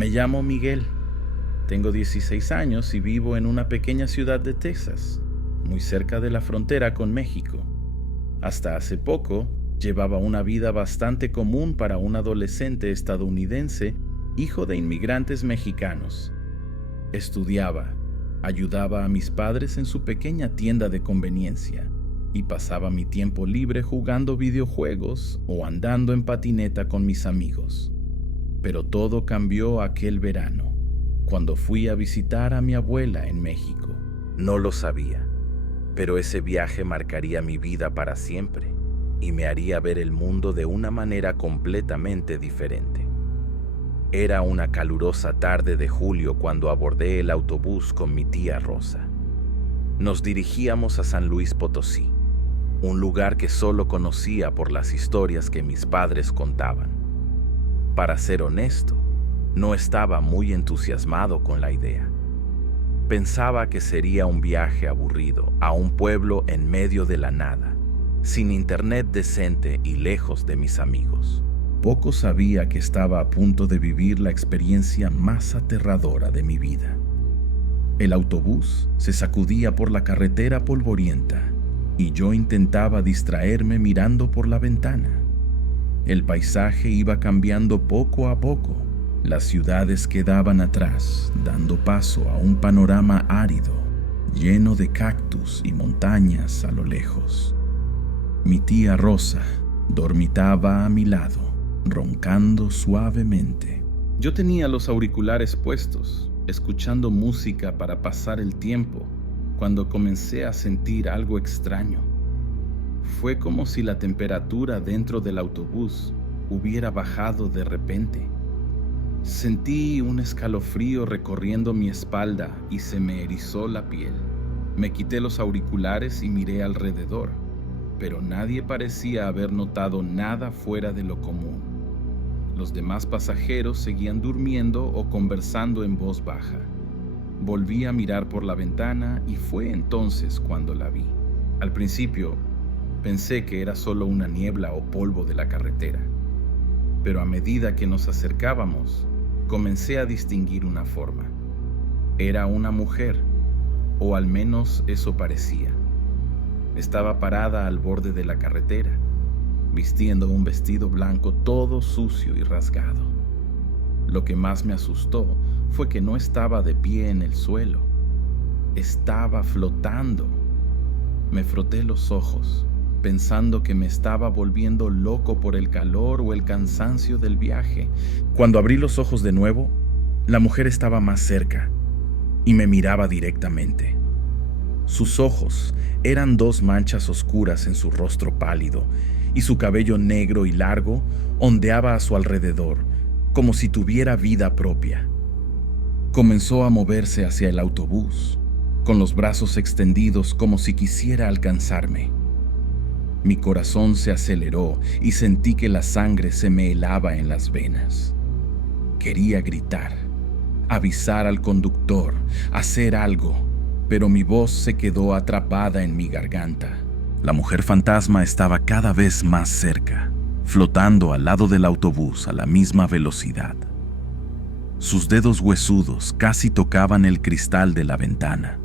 Me llamo Miguel, tengo 16 años y vivo en una pequeña ciudad de Texas, muy cerca de la frontera con México. Hasta hace poco, llevaba una vida bastante común para un adolescente estadounidense, hijo de inmigrantes mexicanos. Estudiaba, ayudaba a mis padres en su pequeña tienda de conveniencia y pasaba mi tiempo libre jugando videojuegos o andando en patineta con mis amigos. Pero todo cambió aquel verano, cuando fui a visitar a mi abuela en México. No lo sabía, pero ese viaje marcaría mi vida para siempre y me haría ver el mundo de una manera completamente diferente. Era una calurosa tarde de julio cuando abordé el autobús con mi tía Rosa. Nos dirigíamos a San Luis Potosí, un lugar que solo conocía por las historias que mis padres contaban. Para ser honesto, no estaba muy entusiasmado con la idea. Pensaba que sería un viaje aburrido a un pueblo en medio de la nada, sin internet decente y lejos de mis amigos. Poco sabía que estaba a punto de vivir la experiencia más aterradora de mi vida. El autobús se sacudía por la carretera polvorienta y yo intentaba distraerme mirando por la ventana. El paisaje iba cambiando poco a poco. Las ciudades quedaban atrás, dando paso a un panorama árido, lleno de cactus y montañas a lo lejos. Mi tía Rosa dormitaba a mi lado, roncando suavemente. Yo tenía los auriculares puestos, escuchando música para pasar el tiempo, cuando comencé a sentir algo extraño. Fue como si la temperatura dentro del autobús hubiera bajado de repente. Sentí un escalofrío recorriendo mi espalda y se me erizó la piel. Me quité los auriculares y miré alrededor, pero nadie parecía haber notado nada fuera de lo común. Los demás pasajeros seguían durmiendo o conversando en voz baja. Volví a mirar por la ventana y fue entonces cuando la vi. Al principio, pensé que era solo una niebla o polvo de la carretera, pero a medida que nos acercábamos, comencé a distinguir una forma. Era una mujer, o al menos eso parecía. Estaba parada al borde de la carretera, vistiendo un vestido blanco todo sucio y rasgado. Lo que más me asustó fue que no estaba de pie en el suelo, estaba flotando. Me froté los ojos, pensando que me estaba volviendo loco por el calor o el cansancio del viaje. Cuando abrí los ojos de nuevo, la mujer estaba más cerca y me miraba directamente. Sus ojos eran dos manchas oscuras en su rostro pálido y su cabello negro y largo ondeaba a su alrededor, como si tuviera vida propia. Comenzó a moverse hacia el autobús, con los brazos extendidos como si quisiera alcanzarme. Mi corazón se aceleró y sentí que la sangre se me helaba en las venas. Quería gritar, avisar al conductor, hacer algo, pero mi voz se quedó atrapada en mi garganta. La mujer fantasma estaba cada vez más cerca, flotando al lado del autobús a la misma velocidad. Sus dedos huesudos casi tocaban el cristal de la ventana.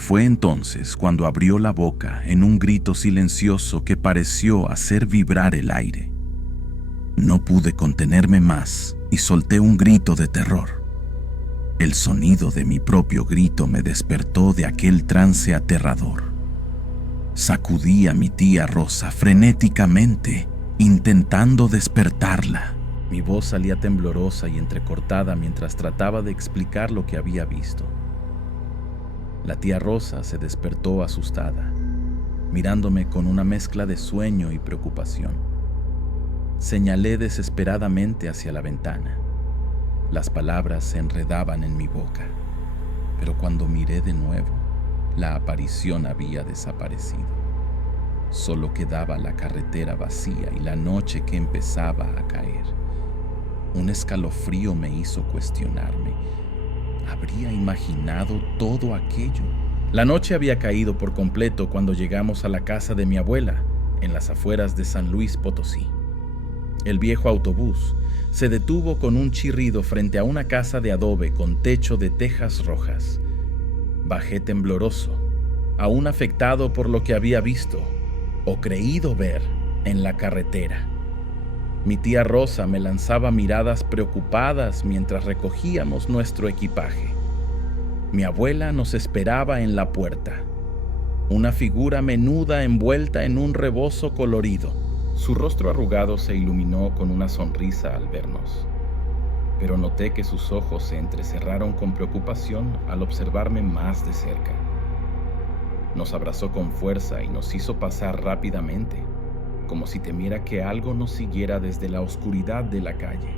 Fue entonces cuando abrió la boca en un grito silencioso que pareció hacer vibrar el aire. No pude contenerme más y solté un grito de terror. El sonido de mi propio grito me despertó de aquel trance aterrador. Sacudí a mi tía Rosa frenéticamente, intentando despertarla. Mi voz salía temblorosa y entrecortada mientras trataba de explicar lo que había visto. La tía Rosa se despertó asustada, mirándome con una mezcla de sueño y preocupación. Señalé desesperadamente hacia la ventana. Las palabras se enredaban en mi boca, pero cuando miré de nuevo, la aparición había desaparecido. Solo quedaba la carretera vacía y la noche que empezaba a caer. Un escalofrío me hizo cuestionarme. ¿Habría imaginado todo aquello? La noche había caído por completo cuando llegamos a la casa de mi abuela, en las afueras de San Luis Potosí. El viejo autobús se detuvo con un chirrido frente a una casa de adobe con techo de tejas rojas. Bajé tembloroso, aún afectado por lo que había visto o creído ver en la carretera. Mi tía Rosa me lanzaba miradas preocupadas mientras recogíamos nuestro equipaje. Mi abuela nos esperaba en la puerta, una figura menuda envuelta en un rebozo colorido. Su rostro arrugado se iluminó con una sonrisa al vernos, pero noté que sus ojos se entrecerraron con preocupación al observarme más de cerca. Nos abrazó con fuerza y nos hizo pasar rápidamente, como si temiera que algo nos siguiera desde la oscuridad de la calle.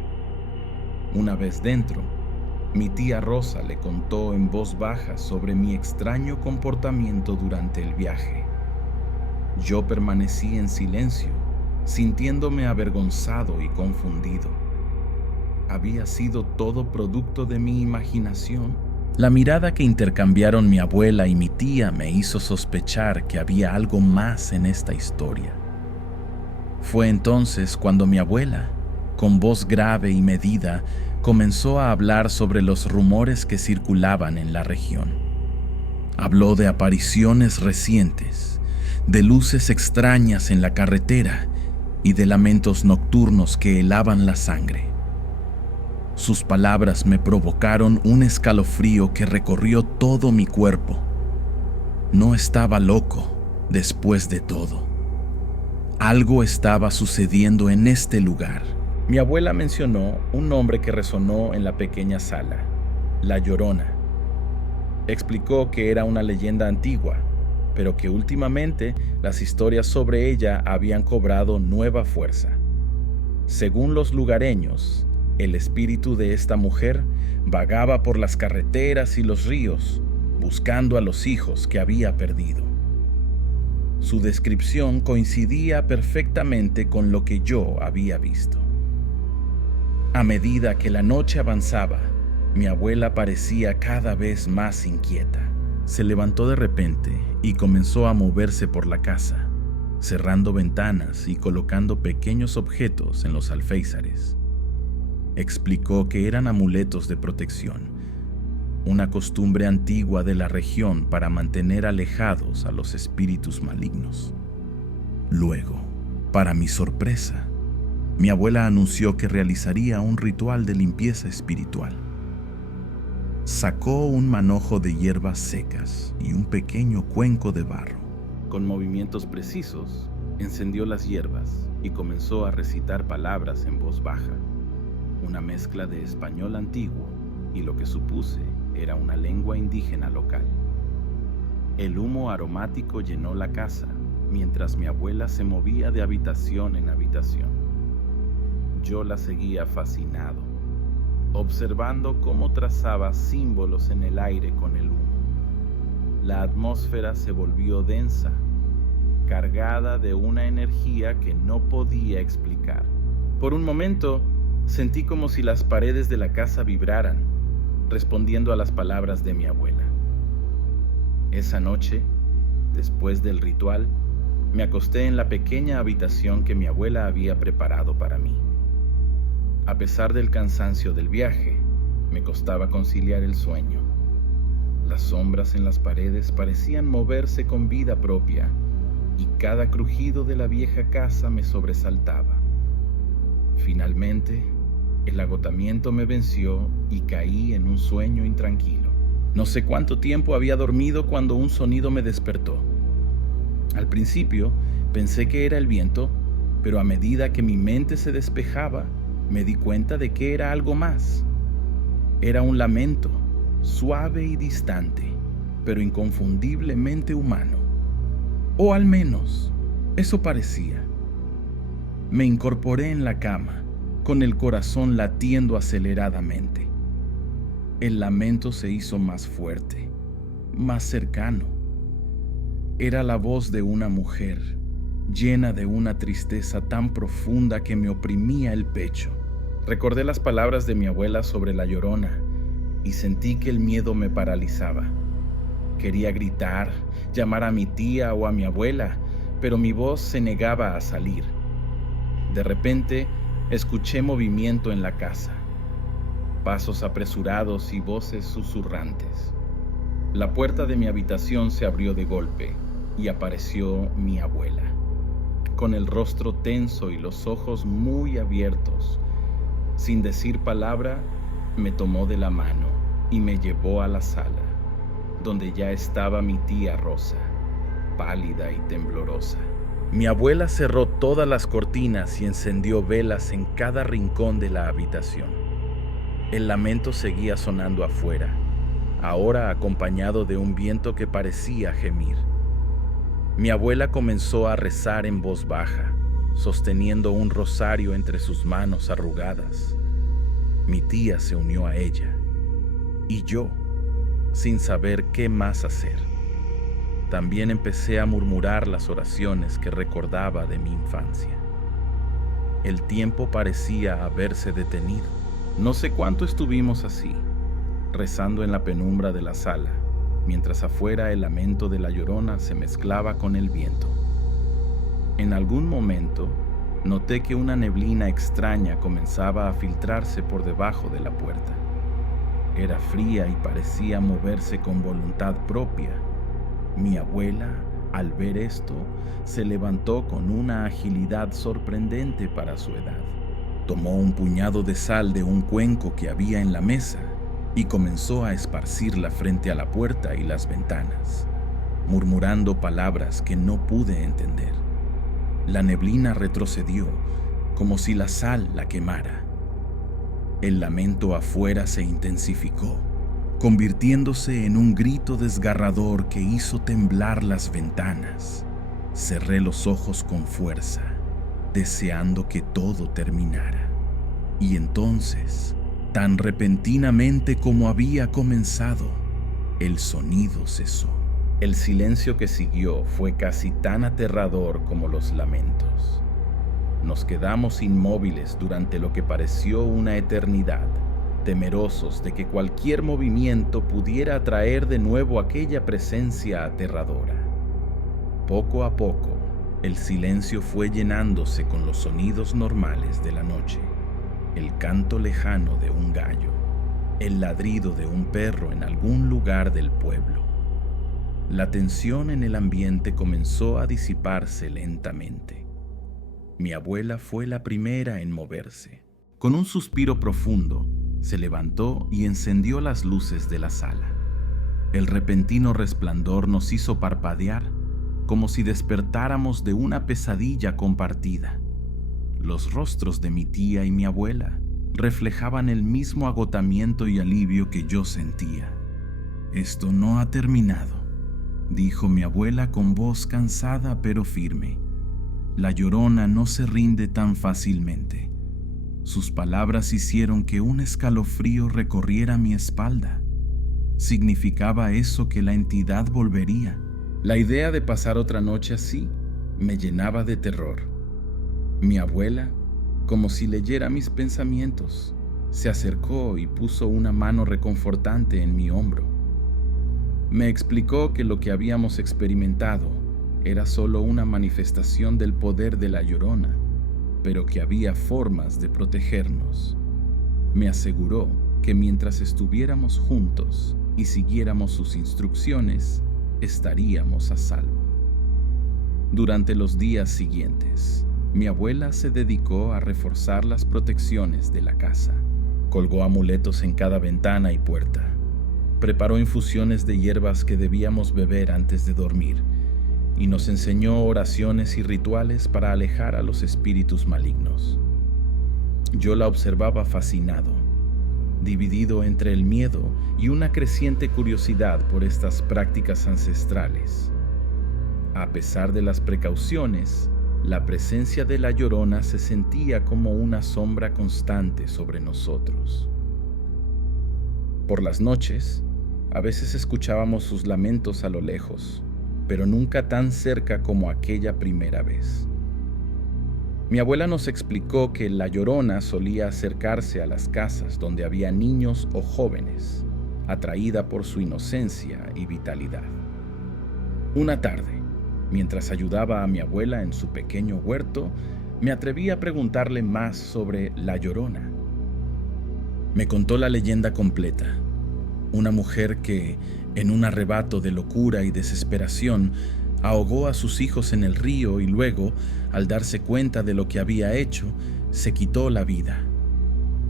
Una vez dentro, mi tía Rosa le contó en voz baja sobre mi extraño comportamiento durante el viaje. Yo permanecí en silencio, sintiéndome avergonzado y confundido. ¿Había sido todo producto de mi imaginación? La mirada que intercambiaron mi abuela y mi tía me hizo sospechar que había algo más en esta historia. Fue entonces cuando mi abuela, con voz grave y medida, comenzó a hablar sobre los rumores que circulaban en la región. Habló de apariciones recientes, de luces extrañas en la carretera y de lamentos nocturnos que helaban la sangre. Sus palabras me provocaron un escalofrío que recorrió todo mi cuerpo. No estaba loco, después de todo. Algo estaba sucediendo en este lugar. Mi abuela mencionó un nombre que resonó en la pequeña sala: La Llorona. Explicó que era una leyenda antigua, pero que últimamente las historias sobre ella habían cobrado nueva fuerza. Según los lugareños, el espíritu de esta mujer vagaba por las carreteras y los ríos, buscando a los hijos que había perdido. Su descripción coincidía perfectamente con lo que yo había visto. A medida que la noche avanzaba, mi abuela parecía cada vez más inquieta. Se levantó de repente y comenzó a moverse por la casa, cerrando ventanas y colocando pequeños objetos en los alféizares. Explicó que eran amuletos de protección, una costumbre antigua de la región para mantener alejados a los espíritus malignos. Luego, para mi sorpresa, mi abuela anunció que realizaría un ritual de limpieza espiritual. Sacó un manojo de hierbas secas y un pequeño cuenco de barro. Con movimientos precisos, encendió las hierbas y comenzó a recitar palabras en voz baja, una mezcla de español antiguo y lo que supuse era una lengua indígena local. El humo aromático llenó la casa mientras mi abuela se movía de habitación en habitación. Yo la seguía fascinado, observando cómo trazaba símbolos en el aire con el humo. La atmósfera se volvió densa, cargada de una energía que no podía explicar. Por un momento, sentí como si las paredes de la casa vibraran, respondiendo a las palabras de mi abuela. Esa noche, después del ritual, me acosté en la pequeña habitación que mi abuela había preparado para mí. A pesar del cansancio del viaje, me costaba conciliar el sueño. Las sombras en las paredes parecían moverse con vida propia, y cada crujido de la vieja casa me sobresaltaba. Finalmente, el agotamiento me venció y caí en un sueño intranquilo. No sé cuánto tiempo había dormido cuando un sonido me despertó. Al principio pensé que era el viento, pero a medida que mi mente se despejaba, me di cuenta de que era algo más. Era un lamento, suave y distante, pero inconfundiblemente humano. O al menos, eso parecía. Me incorporé en la cama, con el corazón latiendo aceleradamente. El lamento se hizo más fuerte, más cercano. Era la voz de una mujer, llena de una tristeza tan profunda que me oprimía el pecho. Recordé las palabras de mi abuela sobre la Llorona y sentí que el miedo me paralizaba. Quería gritar, llamar a mi tía o a mi abuela, pero mi voz se negaba a salir. De repente, Escuché movimiento en la casa, pasos apresurados y voces susurrantes. La puerta de mi habitación se abrió de golpe y apareció mi abuela, con el rostro tenso y los ojos muy abiertos. Sin decir palabra, me tomó de la mano y me llevó a la sala, donde ya estaba mi tía Rosa, pálida y temblorosa. Mi abuela cerró todas las cortinas y encendió velas en cada rincón de la habitación. El lamento seguía sonando afuera, ahora acompañado de un viento que parecía gemir. Mi abuela comenzó a rezar en voz baja, sosteniendo un rosario entre sus manos arrugadas. Mi tía se unió a ella, y yo, sin saber qué más hacer, también empecé a murmurar las oraciones que recordaba de mi infancia. El tiempo parecía haberse detenido. No sé cuánto estuvimos así, rezando en la penumbra de la sala, mientras afuera el lamento de la Llorona se mezclaba con el viento. En algún momento, noté que una neblina extraña comenzaba a filtrarse por debajo de la puerta. Era fría y parecía moverse con voluntad propia. Mi abuela, al ver esto, se levantó con una agilidad sorprendente para su edad. Tomó un puñado de sal de un cuenco que había en la mesa y comenzó a esparcirla frente a la puerta y las ventanas, murmurando palabras que no pude entender. La neblina retrocedió, como si la sal la quemara. El lamento afuera se intensificó, convirtiéndose en un grito desgarrador que hizo temblar las ventanas. Cerré los ojos con fuerza, deseando que todo terminara. Y entonces, tan repentinamente como había comenzado, el sonido cesó. El silencio que siguió fue casi tan aterrador como los lamentos. Nos quedamos inmóviles durante lo que pareció una eternidad, temerosos de que cualquier movimiento pudiera atraer de nuevo aquella presencia aterradora. Poco a poco, el silencio fue llenándose con los sonidos normales de la noche, el canto lejano de un gallo, el ladrido de un perro en algún lugar del pueblo. La tensión en el ambiente comenzó a disiparse lentamente. Mi abuela fue la primera en moverse. Con un suspiro profundo, se levantó y encendió las luces de la sala. El repentino resplandor nos hizo parpadear, como si despertáramos de una pesadilla compartida. Los rostros de mi tía y mi abuela reflejaban el mismo agotamiento y alivio que yo sentía. «Esto no ha terminado», dijo mi abuela con voz cansada pero firme. «La Llorona no se rinde tan fácilmente». Sus palabras hicieron que un escalofrío recorriera mi espalda. ¿Significaba eso que la entidad volvería? La idea de pasar otra noche así me llenaba de terror. Mi abuela, como si leyera mis pensamientos, se acercó y puso una mano reconfortante en mi hombro. Me explicó que lo que habíamos experimentado era solo una manifestación del poder de la Llorona, pero que había formas de protegernos. Me aseguró que mientras estuviéramos juntos y siguiéramos sus instrucciones, estaríamos a salvo. Durante los días siguientes, mi abuela se dedicó a reforzar las protecciones de la casa. Colgó amuletos en cada ventana y puerta. Preparó infusiones de hierbas que debíamos beber antes de dormir y nos enseñó oraciones y rituales para alejar a los espíritus malignos. Yo la observaba fascinado, dividido entre el miedo y una creciente curiosidad por estas prácticas ancestrales. A pesar de las precauciones, la presencia de la Llorona se sentía como una sombra constante sobre nosotros. Por las noches, a veces escuchábamos sus lamentos a lo lejos, pero nunca tan cerca como aquella primera vez. Mi abuela nos explicó que la Llorona solía acercarse a las casas donde había niños o jóvenes, atraída por su inocencia y vitalidad. Una tarde, mientras ayudaba a mi abuela en su pequeño huerto, Me atreví a preguntarle más sobre La Llorona. Me contó la leyenda completa. Una mujer que, en un arrebato de locura y desesperación, ahogó a sus hijos en el río y luego, al darse cuenta de lo que había hecho, se quitó la vida.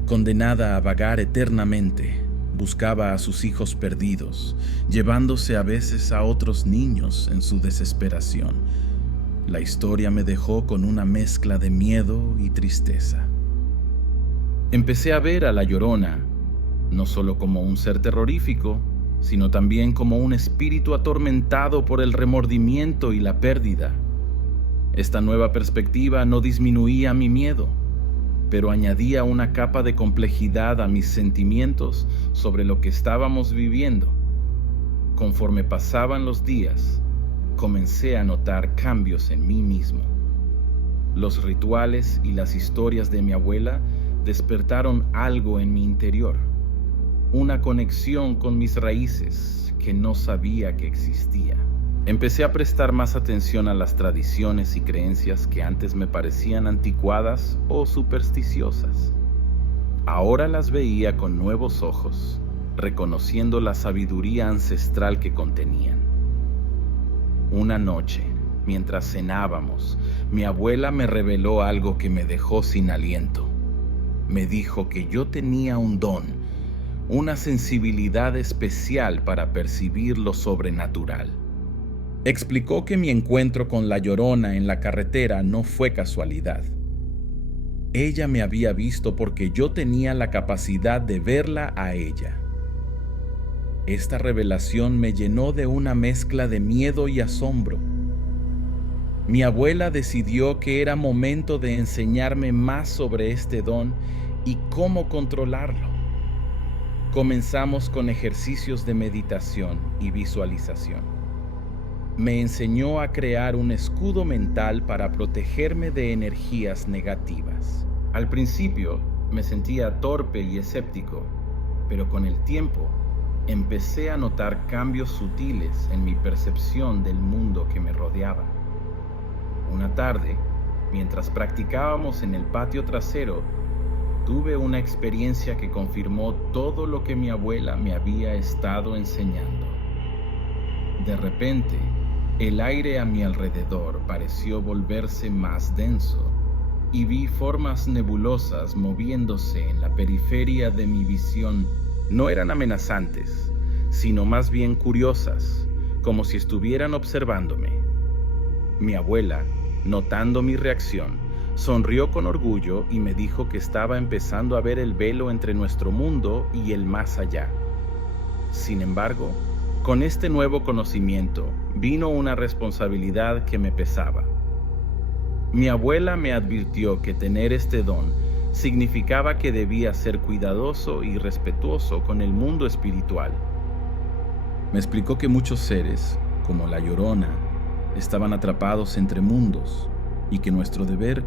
Condenada a vagar eternamente, buscaba a sus hijos perdidos, llevándose a veces a otros niños en su desesperación. La historia me dejó con una mezcla de miedo y tristeza. Empecé a ver a La Llorona, no solo como un ser terrorífico, sino también como un espíritu atormentado por el remordimiento y la pérdida. Esta nueva perspectiva no disminuía mi miedo, pero añadía una capa de complejidad a mis sentimientos sobre lo que estábamos viviendo. Conforme pasaban los días, comencé a notar cambios en mí mismo. Los rituales y las historias de mi abuela despertaron algo en mi interior, una conexión con mis raíces que no sabía que existía. Empecé a prestar más atención a las tradiciones y creencias que antes me parecían anticuadas o supersticiosas. Ahora las veía con nuevos ojos, reconociendo la sabiduría ancestral que contenían. Una noche, mientras cenábamos, mi abuela me reveló algo que me dejó sin aliento. Me dijo que yo tenía un don, una sensibilidad especial para percibir lo sobrenatural. Explicó que mi encuentro con La Llorona en la carretera no fue casualidad. Ella me había visto porque yo tenía la capacidad de verla a ella. Esta revelación me llenó de una mezcla de miedo y asombro. Mi abuela decidió que era momento de enseñarme más sobre este don y cómo controlarlo. Comenzamos con ejercicios de meditación y visualización. Me enseñó a crear un escudo mental para protegerme de energías negativas. Al principio me sentía torpe y escéptico, pero con el tiempo empecé a notar cambios sutiles en mi percepción del mundo que me rodeaba. Una tarde, mientras practicábamos en el patio trasero, tuve una experiencia que confirmó todo lo que mi abuela me había estado enseñando. De repente, el aire a mi alrededor pareció volverse más denso y vi formas nebulosas moviéndose en la periferia de mi visión. No eran amenazantes, sino más bien curiosas, como si estuvieran observándome. Mi abuela, notando mi reacción, sonrió con orgullo y me dijo que estaba empezando a ver el velo entre nuestro mundo y el más allá. Sin embargo, con este nuevo conocimiento vino una responsabilidad que me pesaba. Mi abuela me advirtió que tener este don significaba que debía ser cuidadoso y respetuoso con el mundo espiritual. Me explicó que muchos seres, como La Llorona, estaban atrapados entre mundos y que nuestro deber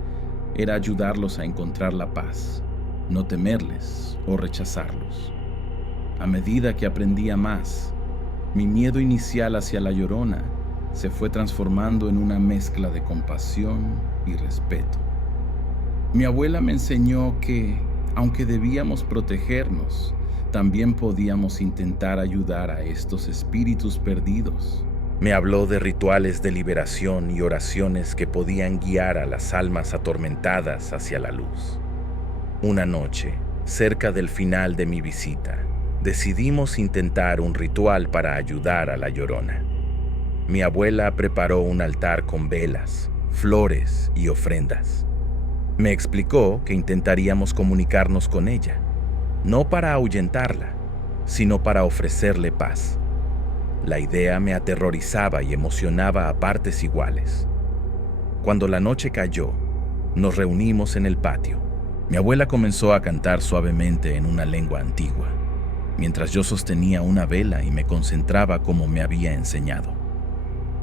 era ayudarlos a encontrar la paz, no temerles o rechazarlos. A medida que aprendía más, mi miedo inicial hacia La Llorona se fue transformando en una mezcla de compasión y respeto. Mi abuela me enseñó que, aunque debíamos protegernos, también podíamos intentar ayudar a estos espíritus perdidos. Me habló de rituales de liberación y oraciones que podían guiar a las almas atormentadas hacia la luz. Una noche, cerca del final de mi visita, decidimos intentar un ritual para ayudar a La Llorona. Mi abuela preparó un altar con velas, flores y ofrendas. Me explicó que intentaríamos comunicarnos con ella, no para ahuyentarla, sino para ofrecerle paz. La idea me aterrorizaba y emocionaba a partes iguales. Cuando la noche cayó, nos reunimos en el patio. Mi abuela comenzó a cantar suavemente en una lengua antigua, mientras yo sostenía una vela y me concentraba como me había enseñado.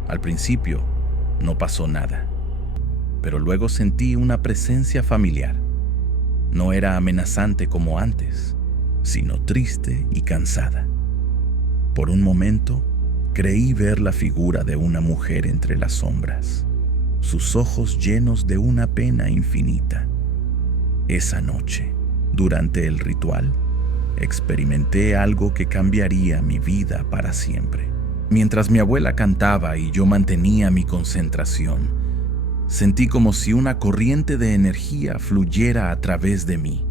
Al principio, no pasó nada, pero luego sentí una presencia familiar. No era amenazante como antes, sino triste y cansada. Por un momento, creí ver la figura de una mujer entre las sombras. sus ojos llenos de una pena infinita. Esa noche, durante el ritual, experimenté algo que cambiaría mi vida para siempre. Mientras mi abuela cantaba y yo mantenía mi concentración, sentí como si una corriente de energía fluyera a través de mí.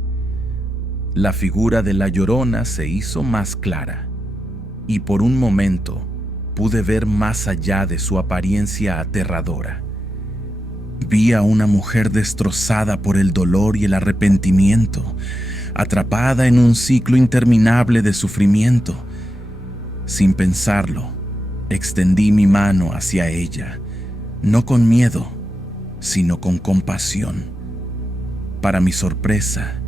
La figura de la Llorona se hizo más clara, y por un momento pude ver más allá de su apariencia aterradora. Vi a una mujer destrozada por el dolor y el arrepentimiento, atrapada en un ciclo interminable de sufrimiento. Sin pensarlo, extendí mi mano hacia ella, no con miedo, sino con compasión. Para mi sorpresa,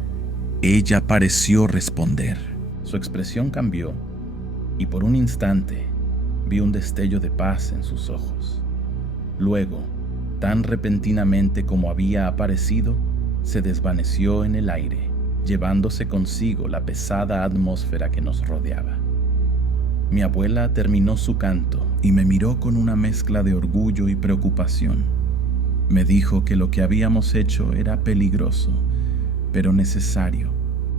ella pareció responder. Su expresión cambió, y por un instante vi un destello de paz en sus ojos. Luego, tan repentinamente como había aparecido, se desvaneció en el aire, llevándose consigo la pesada atmósfera que nos rodeaba. Mi abuela terminó su canto y me miró con una mezcla de orgullo y preocupación. Me dijo que lo que habíamos hecho era peligroso, pero necesario.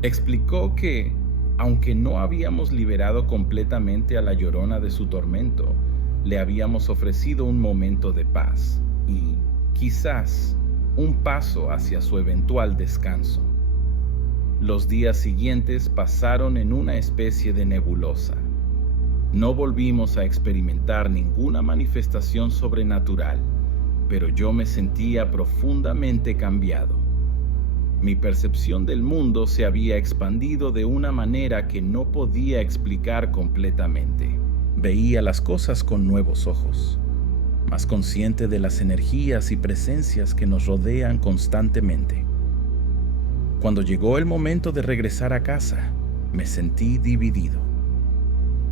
Explicó que, aunque no habíamos liberado completamente a la Llorona de su tormento, le habíamos ofrecido un momento de paz y, quizás, un paso hacia su eventual descanso. Los días siguientes pasaron en una especie de nebulosa. No volvimos a experimentar ninguna manifestación sobrenatural, pero yo me sentía profundamente cambiado. Mi percepción del mundo se había expandido de una manera que no podía explicar completamente. Veía las cosas con nuevos ojos, más consciente de las energías y presencias que nos rodean constantemente. Cuando llegó el momento de regresar a casa, me sentí dividido.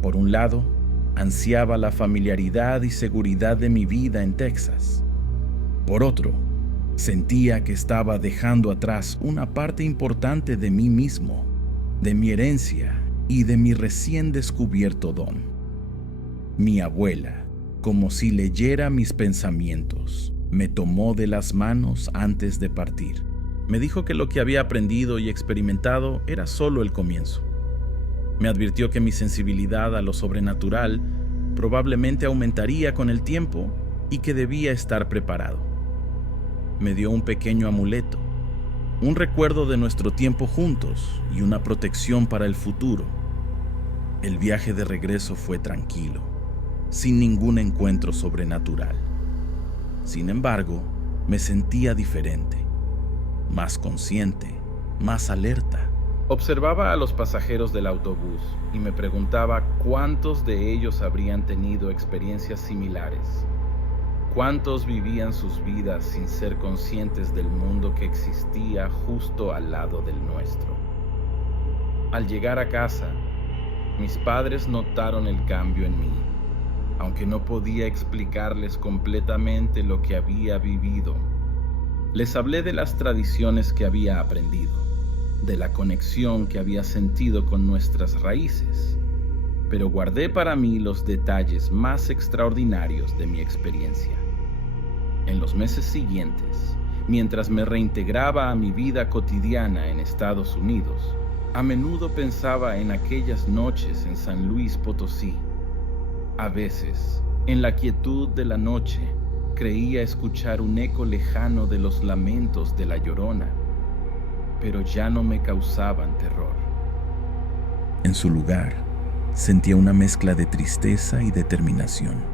Por un lado, ansiaba la familiaridad y seguridad de mi vida en Texas. Por otro, sentía que estaba dejando atrás una parte importante de mí mismo, de mi herencia y de mi recién descubierto don. Mi abuela, como si leyera mis pensamientos, me tomó de las manos antes de partir. Me dijo que lo que había aprendido y experimentado era solo el comienzo. Me advirtió que mi sensibilidad a lo sobrenatural probablemente aumentaría con el tiempo y que debía estar preparado. Me dio un pequeño amuleto, un recuerdo de nuestro tiempo juntos y una protección para el futuro. El viaje de regreso fue tranquilo, sin ningún encuentro sobrenatural. Sin embargo, me sentía diferente, más consciente, más alerta. Observaba a los pasajeros del autobús y me preguntaba cuántos de ellos habrían tenido experiencias similares. ¿Cuántos vivían sus vidas sin ser conscientes del mundo que existía justo al lado del nuestro? Al llegar a casa, mis padres notaron el cambio en mí, aunque no podía explicarles completamente lo que había vivido. Les hablé de las tradiciones que había aprendido, de la conexión que había sentido con nuestras raíces, pero guardé para mí los detalles más extraordinarios de mi experiencia. En los meses siguientes, mientras me reintegraba a mi vida cotidiana en Estados Unidos, a menudo pensaba en aquellas noches en San Luis Potosí. A veces, en la quietud de la noche, creía escuchar un eco lejano de los lamentos de la Llorona, pero ya no me causaban terror. En su lugar, sentía una mezcla de tristeza y determinación.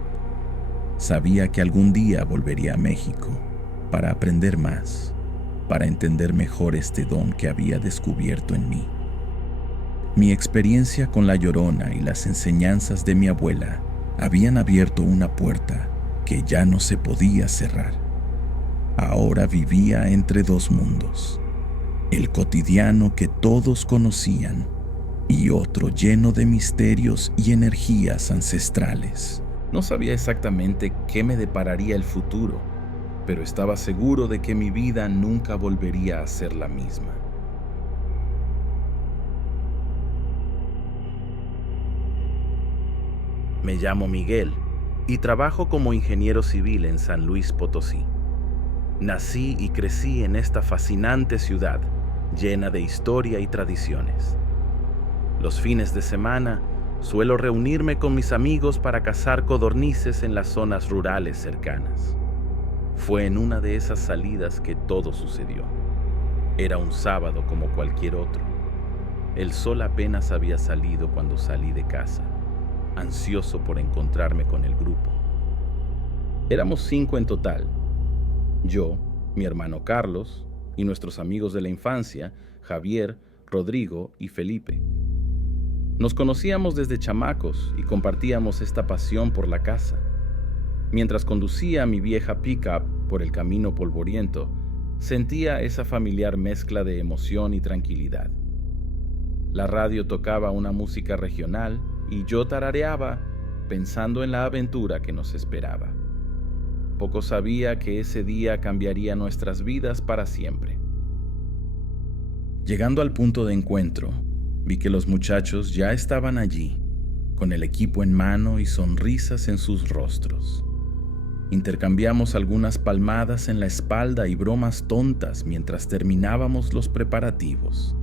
Sabía que algún día volvería a México para aprender más, para entender mejor este don que había descubierto en mí. Mi experiencia con la Llorona y las enseñanzas de mi abuela habían abierto una puerta que ya no se podía cerrar. Ahora vivía entre dos mundos: el cotidiano que todos conocían y otro lleno de misterios y energías ancestrales. No sabía exactamente qué me depararía el futuro, pero estaba seguro de que mi vida nunca volvería a ser la misma. Me llamo Miguel y trabajo como ingeniero civil en San Luis Potosí. Nací y crecí en esta fascinante ciudad, llena de historia y tradiciones. Los fines de semana suelo reunirme con mis amigos para cazar codornices en las zonas rurales cercanas. Fue en una de esas salidas que todo sucedió. Era un sábado como cualquier otro. El sol apenas había salido cuando salí de casa, ansioso por encontrarme con el grupo. Éramos 5 en total. Yo, mi hermano Carlos y nuestros amigos de la infancia, Javier, Rodrigo y Felipe. Nos conocíamos desde chamacos y compartíamos esta pasión por la caza. Mientras conducía mi vieja pickup por el camino polvoriento, sentía esa familiar mezcla de emoción y tranquilidad. La radio tocaba una música regional y yo tarareaba pensando en la aventura que nos esperaba. Poco sabía que ese día cambiaría nuestras vidas para siempre. Llegando al punto de encuentro, vi que los muchachos ya estaban allí, con el equipo en mano y sonrisas en sus rostros. Intercambiamos algunas palmadas en la espalda y bromas tontas mientras terminábamos los preparativos.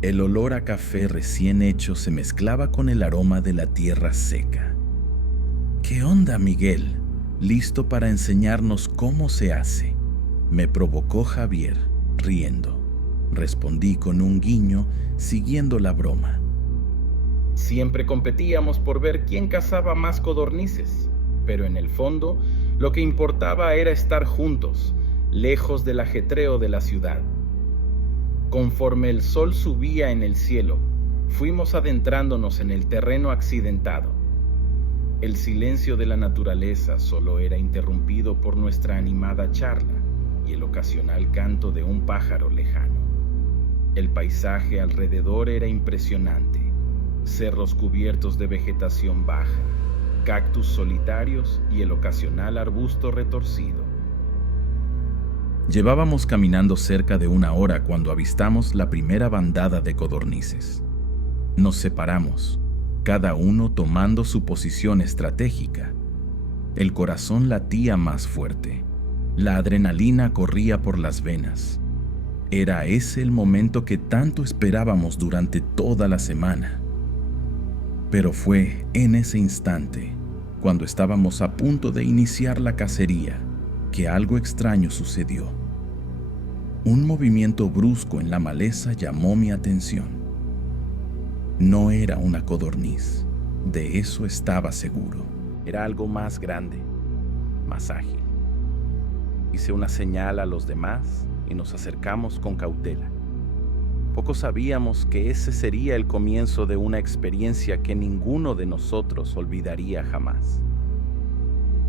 El olor a café recién hecho se mezclaba con el aroma de la tierra seca. ¿Qué onda, Miguel? ¿Listo para enseñarnos cómo se hace?, me provocó Javier, riendo. Respondí con un guiño, siguiendo la broma. Siempre competíamos por ver quién cazaba más codornices, pero en el fondo lo que importaba era estar juntos, lejos del ajetreo de la ciudad. Conforme el sol subía en el cielo, fuimos adentrándonos en el terreno accidentado. El silencio de la naturaleza solo era interrumpido por nuestra animada charla y el ocasional canto de un pájaro lejano. El paisaje alrededor era impresionante: cerros cubiertos de vegetación baja, cactus solitarios y el ocasional arbusto retorcido. Llevábamos caminando cerca de 1 hora cuando avistamos la primera bandada de codornices. Nos separamos, cada uno tomando su posición estratégica. El corazón latía más fuerte. La adrenalina corría por las venas. Era ese el momento que tanto esperábamos durante toda la semana. Pero fue en ese instante, cuando estábamos a punto de iniciar la cacería, que algo extraño sucedió. Un movimiento brusco en la maleza llamó mi atención. No era una codorniz, de eso estaba seguro. Era algo más grande, más ágil. Hice una señal a los demás y nos acercamos con cautela. Poco sabíamos que ese sería el comienzo de una experiencia que ninguno de nosotros olvidaría jamás.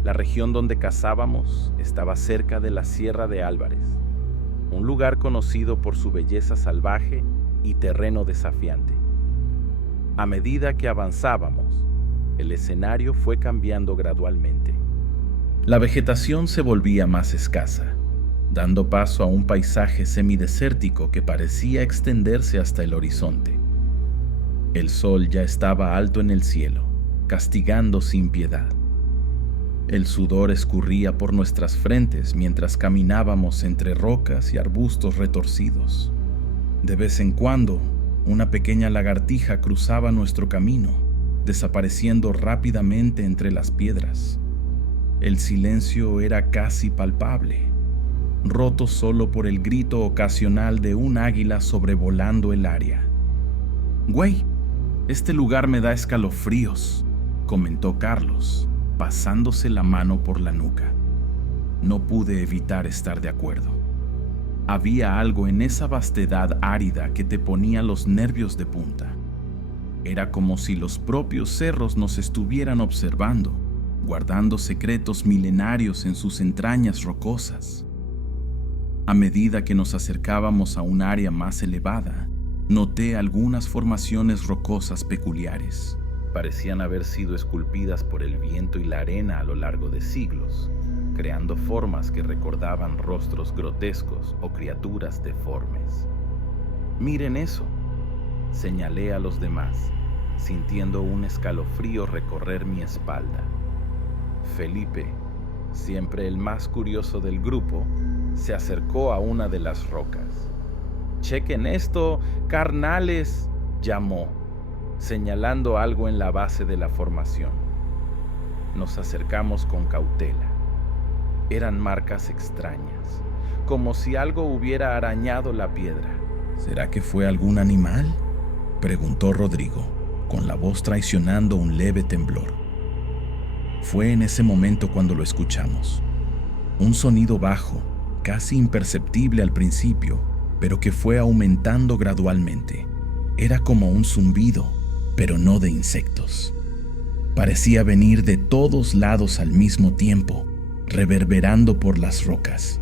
La región donde cazábamos estaba cerca de la Sierra de Álvarez, un lugar conocido por su belleza salvaje y terreno desafiante. A medida que avanzábamos, el escenario fue cambiando gradualmente. La vegetación se volvía más escasa, dando paso a un paisaje semidesértico que parecía extenderse hasta el horizonte. El sol ya estaba alto en el cielo, castigando sin piedad. El sudor escurría por nuestras frentes mientras caminábamos entre rocas y arbustos retorcidos. De vez en cuando, una pequeña lagartija cruzaba nuestro camino, desapareciendo rápidamente entre las piedras. El silencio era casi palpable, roto solo por el grito ocasional de un águila sobrevolando el área. «Güey, este lugar me da escalofríos», comentó Carlos, pasándose la mano por la nuca. No pude evitar estar de acuerdo. Había algo en esa vastedad árida que te ponía los nervios de punta. Era como si los propios cerros nos estuvieran observando, guardando secretos milenarios en sus entrañas rocosas. A medida que nos acercábamos a un área más elevada, noté algunas formaciones rocosas peculiares. Parecían haber sido esculpidas por el viento y la arena a lo largo de siglos, creando formas que recordaban rostros grotescos o criaturas deformes. «Miren eso», señalé a los demás, sintiendo un escalofrío recorrer mi espalda. Felipe, siempre el más curioso del grupo, se acercó a una de las rocas. «Chequen esto, carnales», llamó, señalando algo en la base de la formación. Nos acercamos con cautela. Eran marcas extrañas, como si algo hubiera arañado la piedra. ¿Será que fue algún animal?, preguntó Rodrigo, con la voz traicionando un leve temblor. Fue en ese momento cuando lo escuchamos. Un sonido bajo, casi imperceptible al principio, pero que fue aumentando gradualmente. Era como un zumbido, pero no de insectos. Parecía venir de todos lados al mismo tiempo, reverberando por las rocas.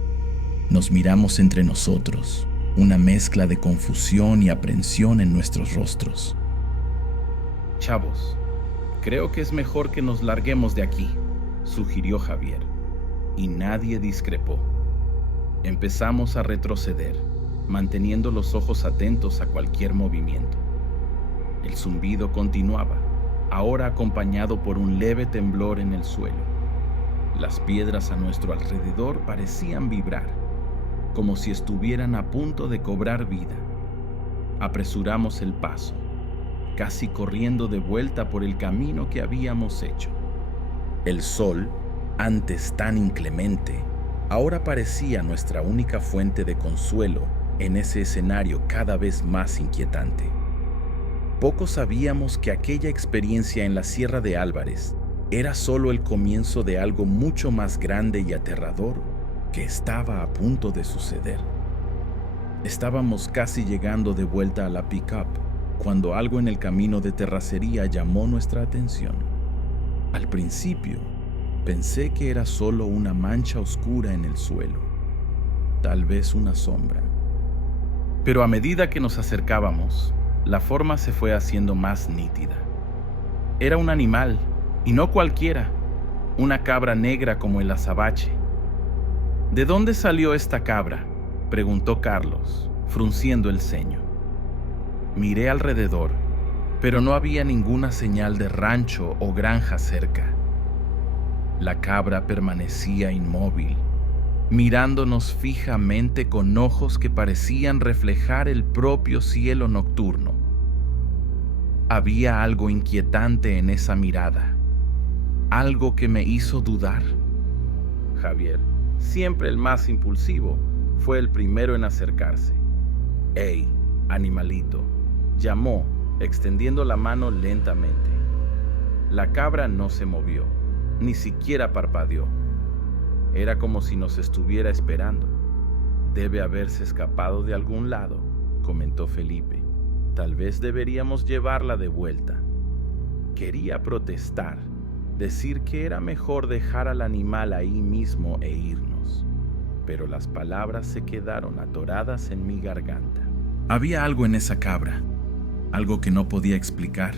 Nos miramos entre nosotros, una mezcla de confusión y aprensión en nuestros rostros. «Chavos, creo que es mejor que nos larguemos de aquí», sugirió Javier, y nadie discrepó. Empezamos a retroceder, manteniendo los ojos atentos a cualquier movimiento. El zumbido continuaba, ahora acompañado por un leve temblor en el suelo. Las piedras a nuestro alrededor parecían vibrar, como si estuvieran a punto de cobrar vida. Apresuramos el paso, casi corriendo de vuelta por el camino que habíamos hecho. El sol, antes tan inclemente, ahora parecía nuestra única fuente de consuelo en ese escenario cada vez más inquietante. Poco sabíamos que aquella experiencia en la Sierra de Álvarez era solo el comienzo de algo mucho más grande y aterrador que estaba a punto de suceder. Estábamos casi llegando de vuelta a la pick-up cuando algo en el camino de terracería llamó nuestra atención. Al principio, pensé que era solo una mancha oscura en el suelo, tal vez una sombra. Pero a medida que nos acercábamos, la forma se fue haciendo más nítida. Era un animal, y no cualquiera, una cabra negra como el azabache. «¿De dónde salió esta cabra?», preguntó Carlos, frunciendo el ceño. Miré alrededor, pero no había ninguna señal de rancho o granja cerca. La cabra permanecía inmóvil, mirándonos fijamente con ojos que parecían reflejar el propio cielo nocturno. Había algo inquietante en esa mirada, algo que me hizo dudar. Javier, siempre el más impulsivo, fue el primero en acercarse. «¡Ey, animalito!», llamó, extendiendo la mano lentamente. La cabra no se movió, ni siquiera parpadeó. Era como si nos estuviera esperando. «Debe haberse escapado de algún lado», comentó Felipe. «Tal vez deberíamos llevarla de vuelta». Quería protestar, decir que era mejor dejar al animal ahí mismo e irnos, pero las palabras se quedaron atoradas en mi garganta. Había algo en esa cabra, algo que no podía explicar,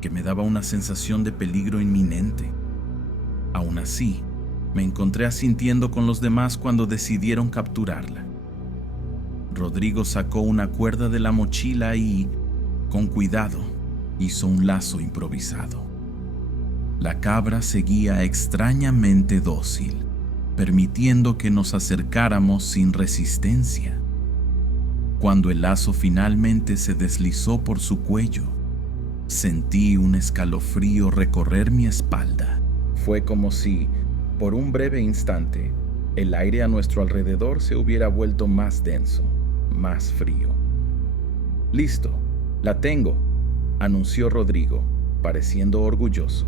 que me daba una sensación de peligro inminente. Aún así, me encontré asintiendo con los demás cuando decidieron capturarla. Rodrigo sacó una cuerda de la mochila y, con cuidado, hizo un lazo improvisado. La cabra seguía extrañamente dócil, permitiendo que nos acercáramos sin resistencia. Cuando el lazo finalmente se deslizó por su cuello, sentí un escalofrío recorrer mi espalda. Fue como si, por un breve instante, el aire a nuestro alrededor se hubiera vuelto más denso, más frío. «Listo, la tengo», anunció Rodrigo, pareciendo orgulloso,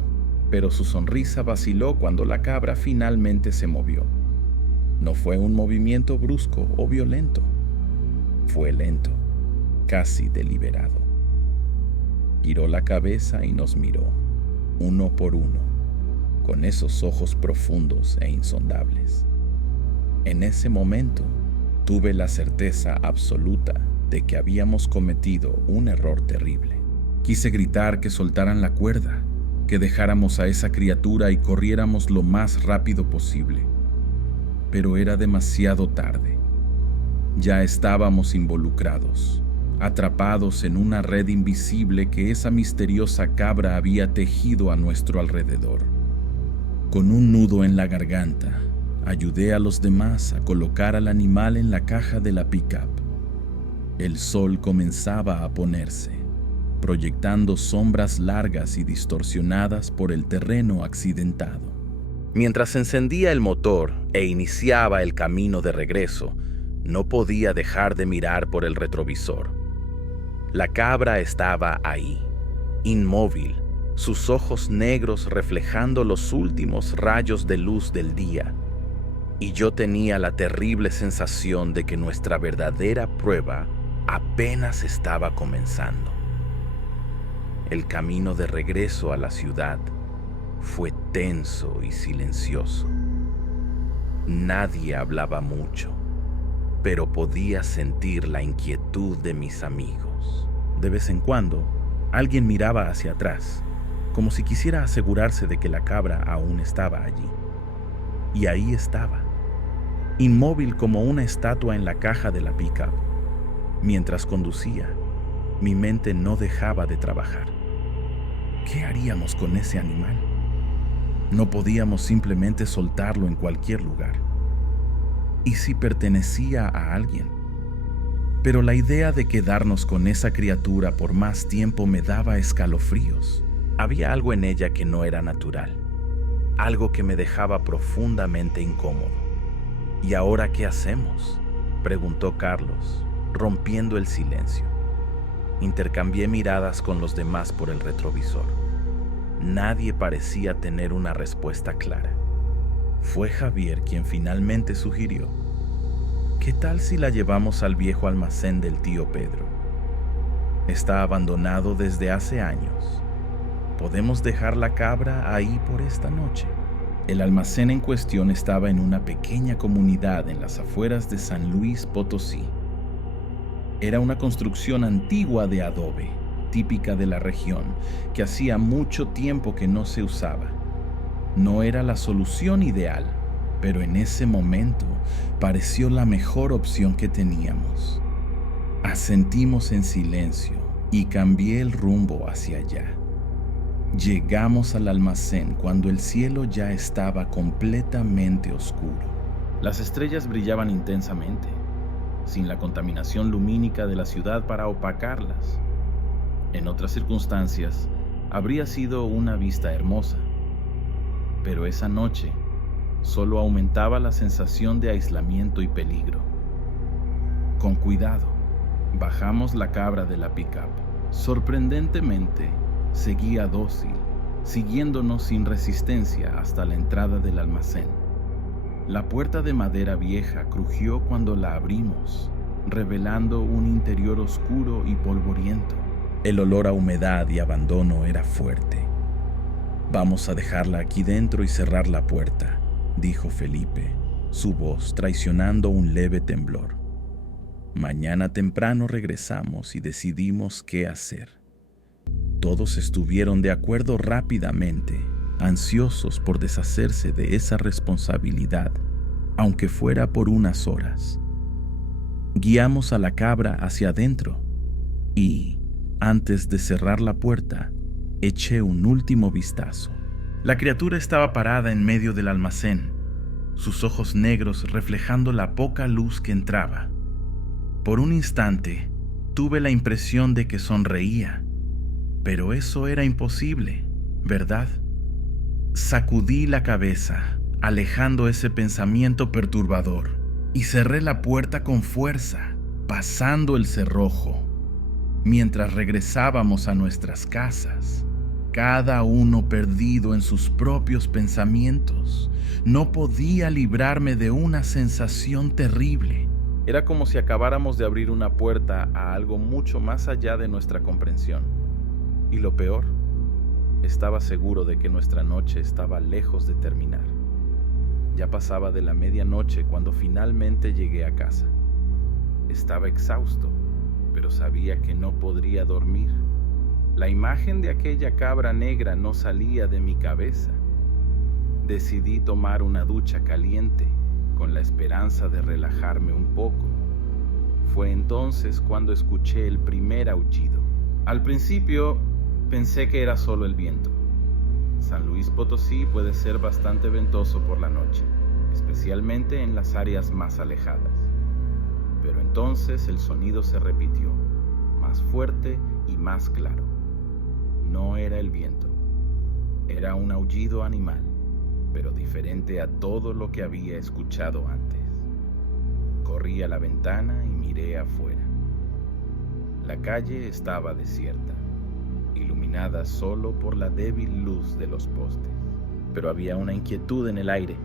pero su sonrisa vaciló cuando la cabra finalmente se movió. No fue un movimiento brusco o violento. Fue lento, casi deliberado. Giró la cabeza y nos miró, uno por uno, con esos ojos profundos e insondables. En ese momento, tuve la certeza absoluta de que habíamos cometido un error terrible. Quise gritar que soltaran la cuerda, que dejáramos a esa criatura y corriéramos lo más rápido posible. Pero era demasiado tarde. Ya estábamos involucrados, atrapados en una red invisible que esa misteriosa cabra había tejido a nuestro alrededor. Con un nudo en la garganta, ayudé a los demás a colocar al animal en la caja de la pick-up. El sol comenzaba a ponerse, proyectando sombras largas y distorsionadas por el terreno accidentado. Mientras encendía el motor e iniciaba el camino de regreso, no podía dejar de mirar por el retrovisor. La cabra estaba ahí, inmóvil, sus ojos negros reflejando los últimos rayos de luz del día, y yo tenía la terrible sensación de que nuestra verdadera prueba apenas estaba comenzando. El camino de regreso a la ciudad fue tenso y silencioso. Nadie hablaba mucho, pero podía sentir la inquietud de mis amigos. De vez en cuando, alguien miraba hacia atrás, como si quisiera asegurarse de que la cabra aún estaba allí. Y ahí estaba, inmóvil como una estatua en la caja de la pick-up. Mientras conducía, mi mente no dejaba de trabajar. ¿Qué haríamos con ese animal? No podíamos simplemente soltarlo en cualquier lugar. ¿Y si pertenecía a alguien? Pero la idea de quedarnos con esa criatura por más tiempo me daba escalofríos. Había algo en ella que no era natural, algo que me dejaba profundamente incómodo. ¿Y ahora qué hacemos?, preguntó Carlos, rompiendo el silencio. Intercambié miradas con los demás por el retrovisor. Nadie parecía tener una respuesta clara. Fue Javier quien finalmente sugirió: ¿qué tal si la llevamos al viejo almacén del tío Pedro? Está abandonado desde hace años. Podemos dejar la cabra ahí por esta noche. El almacén en cuestión estaba en una pequeña comunidad en las afueras de San Luis Potosí. Era una construcción antigua de adobe, típica de la región, que hacía mucho tiempo que no se usaba. No era la solución ideal, pero en ese momento pareció la mejor opción que teníamos. Asentimos en silencio y cambié el rumbo hacia allá. Llegamos al almacén cuando el cielo ya estaba completamente oscuro. Las estrellas brillaban intensamente, sin la contaminación lumínica de la ciudad para opacarlas. En otras circunstancias, habría sido una vista hermosa, pero esa noche solo aumentaba la sensación de aislamiento y peligro. Con cuidado, bajamos la cabra de la pick-up. Sorprendentemente, seguía dócil, siguiéndonos sin resistencia hasta la entrada del almacén. La puerta de madera vieja crujió cuando la abrimos, revelando un interior oscuro y polvoriento. El olor a humedad y abandono era fuerte. «Vamos a dejarla aquí dentro y cerrar la puerta», dijo Felipe, su voz traicionando un leve temblor. Mañana temprano regresamos y decidimos qué hacer. Todos estuvieron de acuerdo rápidamente, ansiosos por deshacerse de esa responsabilidad, aunque fuera por unas horas. Guiamos a la cabra hacia adentro y, antes de cerrar la puerta, eché un último vistazo. La criatura estaba parada en medio del almacén, sus ojos negros reflejando la poca luz que entraba. Por un instante, tuve la impresión de que sonreía, pero eso era imposible, ¿verdad? Sacudí la cabeza, alejando ese pensamiento perturbador, y cerré la puerta con fuerza, pasando el cerrojo. Mientras regresábamos a nuestras casas, cada uno perdido en sus propios pensamientos, no podía librarme de una sensación terrible. Era como si acabáramos de abrir una puerta a algo mucho más allá de nuestra comprensión. Y lo peor, estaba seguro de que nuestra noche estaba lejos de terminar. Ya pasaba de la medianoche cuando finalmente llegué a casa. Estaba exhausto, pero sabía que no podría dormir. La imagen de aquella cabra negra no salía de mi cabeza. Decidí tomar una ducha caliente con la esperanza de relajarme un poco. Fue entonces cuando escuché el primer aullido. Al principio pensé que era solo el viento, San Luis Potosí puede ser bastante ventoso por la noche, especialmente en las áreas más alejadas. Pero entonces el sonido se repitió, más fuerte y más claro. No era el viento, era un aullido animal, pero diferente a todo lo que había escuchado antes. Corrí a la ventana y miré afuera. La calle estaba desierta, iluminada solo por la débil luz de los postes, pero había una inquietud en el aire,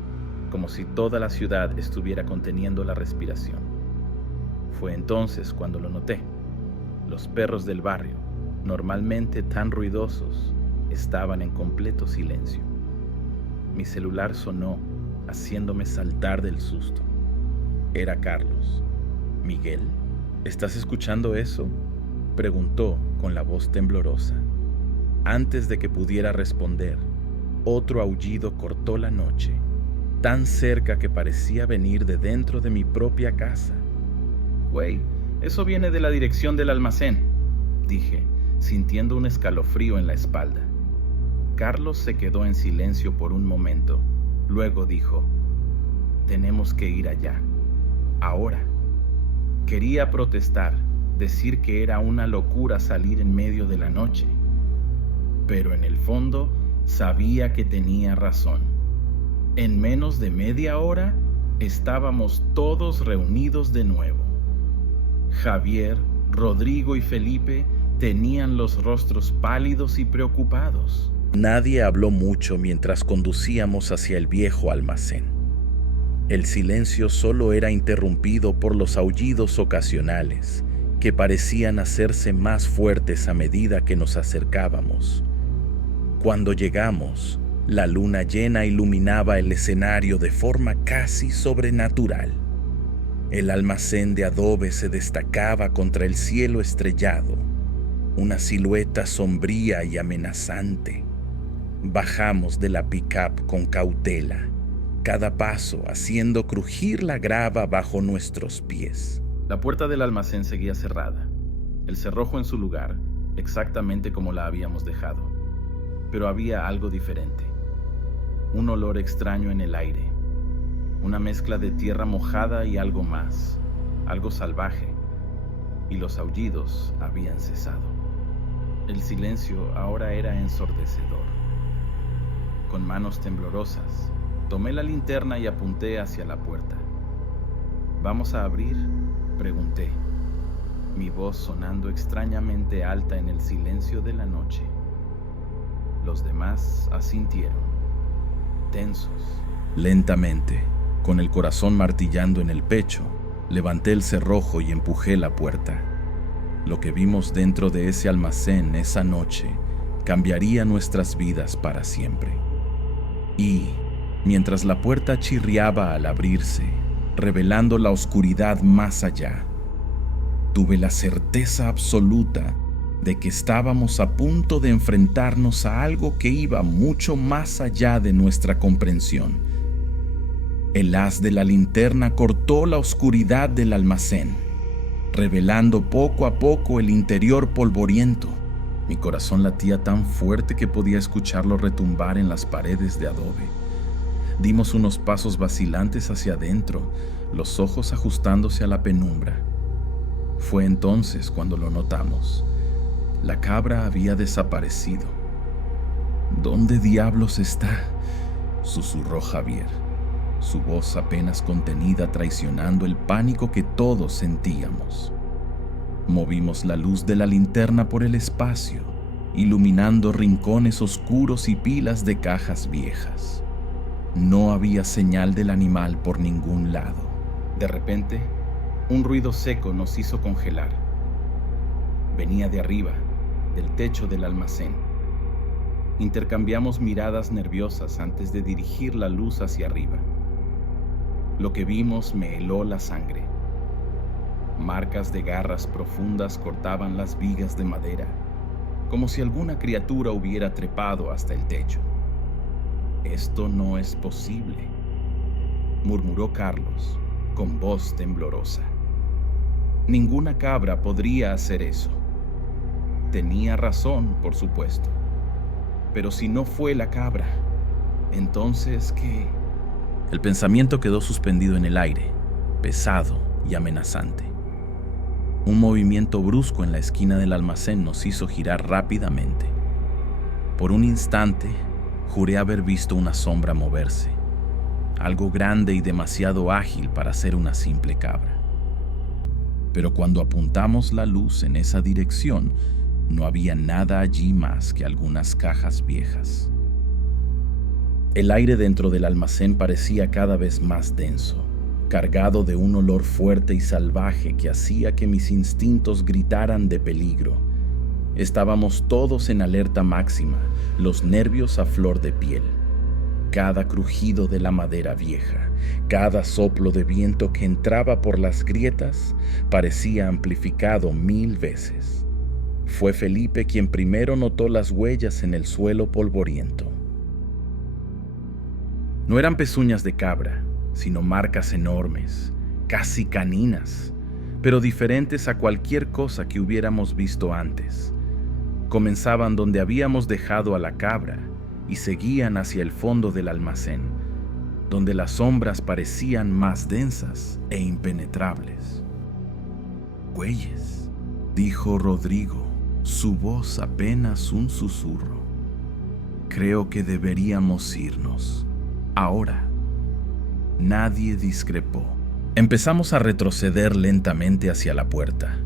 como si toda la ciudad estuviera conteniendo la respiración. Fue entonces cuando lo noté. Los perros del barrio, normalmente tan ruidosos, estaban en completo silencio. Mi celular sonó, haciéndome saltar del susto. Era Carlos. «Miguel, ¿estás escuchando eso?», preguntó con la voz temblorosa. Antes de que pudiera responder, otro aullido cortó la noche, tan cerca que parecía venir de dentro de mi propia casa. «Güey, eso viene de la dirección del almacén», dije, sintiendo un escalofrío en la espalda. Carlos se quedó en silencio por un momento. Luego dijo: «Tenemos que ir allá, ahora». Quería protestar, decir que era una locura salir en medio de la noche, pero en el fondo sabía que tenía razón. En menos de media hora estábamos todos reunidos de nuevo. Javier, Rodrigo y Felipe tenían los rostros pálidos y preocupados. Nadie habló mucho mientras conducíamos hacia el viejo almacén. El silencio solo era interrumpido por los aullidos ocasionales, que parecían hacerse más fuertes a medida que nos acercábamos. Cuando llegamos, la luna llena iluminaba el escenario de forma casi sobrenatural. El almacén de adobe se destacaba contra el cielo estrellado, una silueta sombría y amenazante. Bajamos de la pick-up con cautela, cada paso haciendo crujir la grava bajo nuestros pies. La puerta del almacén seguía cerrada, el cerrojo en su lugar, exactamente como la habíamos dejado. Pero había algo diferente, un olor extraño en el aire, una mezcla de tierra mojada y algo más, algo salvaje, y los aullidos habían cesado. El silencio ahora era ensordecedor. Con manos temblorosas, tomé la linterna y apunté hacia la puerta. «¿Vamos a abrir?», pregunté, mi voz sonando extrañamente alta en el silencio de la noche. Los demás asintieron, tensos. Lentamente, con el corazón martillando en el pecho, levanté el cerrojo y empujé la puerta. Lo que vimos dentro de ese almacén esa noche cambiaría nuestras vidas para siempre. Y, mientras la puerta chirriaba al abrirse, revelando la oscuridad más allá, tuve la certeza absoluta de que estábamos a punto de enfrentarnos a algo que iba mucho más allá de nuestra comprensión. El haz de la linterna cortó la oscuridad del almacén, revelando poco a poco el interior polvoriento. Mi corazón latía tan fuerte que podía escucharlo retumbar en las paredes de adobe. Dimos unos pasos vacilantes hacia adentro, los ojos ajustándose a la penumbra. Fue entonces cuando lo notamos. La cabra había desaparecido. «¿Dónde diablos está?», susurró Javier, su voz apenas contenida traicionando el pánico que todos sentíamos. Movimos la luz de la linterna por el espacio, iluminando rincones oscuros y pilas de cajas viejas. No había señal del animal por ningún lado. De repente, un ruido seco nos hizo congelar. Venía de arriba, del techo del almacén. Intercambiamos miradas nerviosas antes de dirigir la luz hacia arriba. Lo que vimos me heló la sangre. Marcas de garras profundas cortaban las vigas de madera, como si alguna criatura hubiera trepado hasta el techo. «Esto no es posible», murmuró Carlos, con voz temblorosa. «Ninguna cabra podría hacer eso». Tenía razón, por supuesto. Pero si no fue la cabra, entonces, ¿qué? El pensamiento quedó suspendido en el aire, pesado y amenazante. Un movimiento brusco en la esquina del almacén nos hizo girar rápidamente. Por un instante, juré haber visto una sombra moverse, algo grande y demasiado ágil para ser una simple cabra. Pero cuando apuntamos la luz en esa dirección, no había nada allí más que algunas cajas viejas. El aire dentro del almacén parecía cada vez más denso, cargado de un olor fuerte y salvaje que hacía que mis instintos gritaran de peligro. Estábamos todos en alerta máxima, los nervios a flor de piel. Cada crujido de la madera vieja, cada soplo de viento que entraba por las grietas parecía amplificado 1000 veces. Fue Felipe quien primero notó las huellas en el suelo polvoriento. No eran pezuñas de cabra, sino marcas enormes, casi caninas, pero diferentes a cualquier cosa que hubiéramos visto antes. Comenzaban donde habíamos dejado a la cabra y seguían hacia el fondo del almacén, donde las sombras parecían más densas e impenetrables. «Güeyes», dijo Rodrigo, su voz apenas un susurro. «Creo que deberíamos irnos. Ahora». Nadie discrepó. Empezamos a retroceder lentamente hacia la puerta,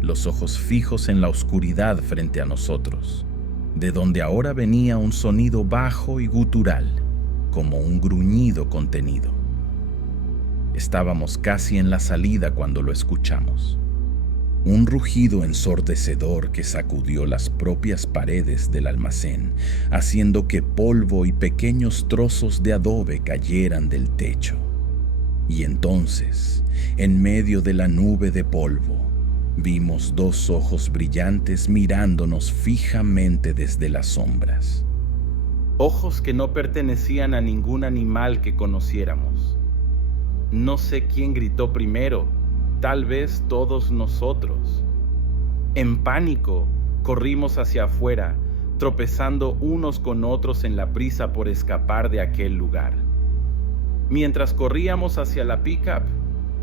los ojos fijos en la oscuridad frente a nosotros, de donde ahora venía un sonido bajo y gutural, como un gruñido contenido. Estábamos casi en la salida cuando lo escuchamos. Un rugido ensordecedor que sacudió las propias paredes del almacén, haciendo que polvo y pequeños trozos de adobe cayeran del techo. Y entonces, en medio de la nube de polvo, vimos 2 ojos brillantes mirándonos fijamente desde las sombras. Ojos que no pertenecían a ningún animal que conociéramos. No sé quién gritó primero, tal vez todos nosotros. En pánico, corrimos hacia afuera, tropezando unos con otros en la prisa por escapar de aquel lugar. Mientras corríamos hacia la pick-up,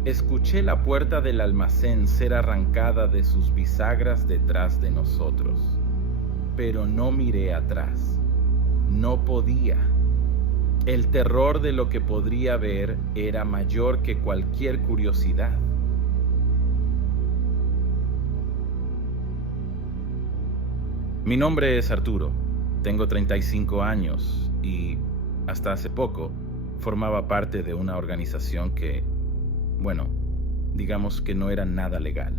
escuché la puerta del almacén ser arrancada de sus bisagras detrás de nosotros. Pero no miré atrás. No podía. El terror de lo que podría ver era mayor que cualquier curiosidad. Mi nombre es Arturo, tengo 35 años y, hasta hace poco, formaba parte de una organización que, digamos que no era nada legal.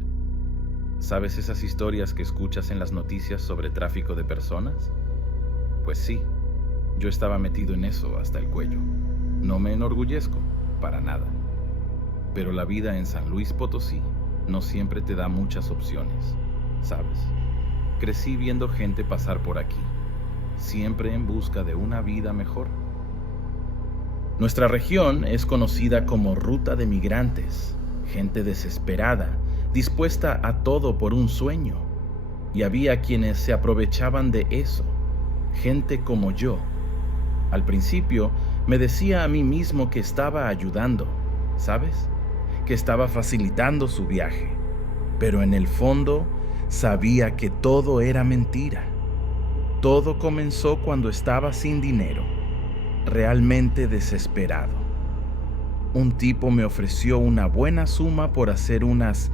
¿Sabes esas historias que escuchas en las noticias sobre tráfico de personas? Pues sí, yo estaba metido en eso hasta el cuello. No me enorgullezco, para nada. Pero la vida en San Luis Potosí no siempre te da muchas opciones, ¿sabes? Crecí viendo gente pasar por aquí, siempre en busca de una vida mejor. Nuestra región es conocida como ruta de migrantes, gente desesperada, dispuesta a todo por un sueño. Y había quienes se aprovechaban de eso, gente como yo. Al principio me decía a mí mismo que estaba ayudando, ¿sabes? Que estaba facilitando su viaje. Pero en el fondo sabía que todo era mentira. Todo comenzó cuando estaba sin dinero, realmente desesperado. Un tipo me ofreció una buena suma por hacer unas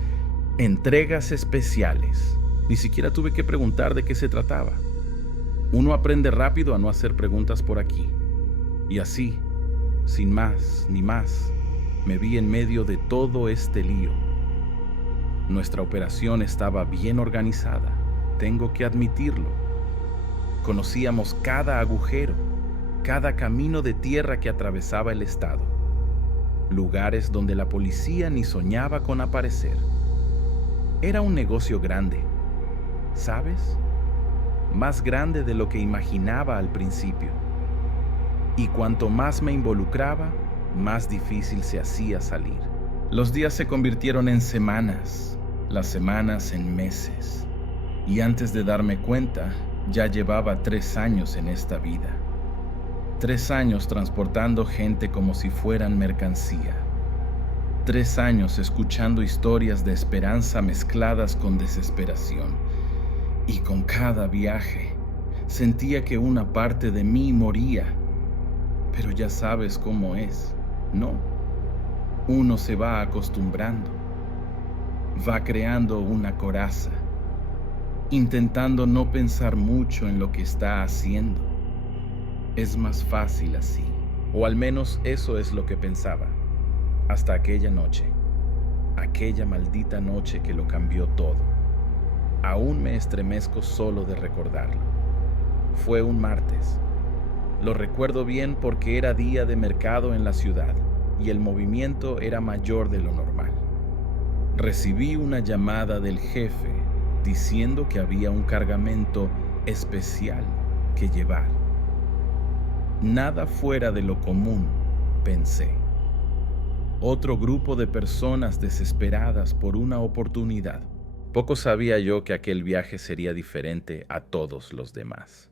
entregas especiales. Ni siquiera tuve que preguntar de qué se trataba. Uno aprende rápido a no hacer preguntas por aquí. Y así, sin más ni más, me vi en medio de todo este lío. Nuestra operación estaba bien organizada, tengo que admitirlo. Conocíamos cada agujero, cada camino de tierra que atravesaba el estado. Lugares donde la policía ni soñaba con aparecer. Era un negocio grande, ¿sabes? Más grande de lo que imaginaba al principio. Y cuanto más me involucraba, más difícil se hacía salir. Los días se convirtieron en semanas, las semanas en meses. Y antes de darme cuenta, Ya llevaba 3 años en esta vida. 3 años transportando gente como si fueran mercancía. 3 años escuchando historias de esperanza mezcladas con desesperación. Y con cada viaje sentía que una parte de mí moría. Pero ya sabes cómo es, ¿no? Uno se va acostumbrando. Va creando una coraza, intentando no pensar mucho en lo que está haciendo. Es más fácil así, o al menos eso es lo que pensaba, hasta aquella noche, aquella maldita noche que lo cambió todo. Aún me estremezco solo de recordarlo. Fue un martes. Lo recuerdo bien porque era día de mercado en la ciudad y el movimiento era mayor de lo normal. Recibí una llamada del jefe diciendo que había un cargamento especial que llevar. Nada fuera de lo común, pensé. Otro grupo de personas desesperadas por una oportunidad. Poco sabía yo que aquel viaje sería diferente a todos los demás.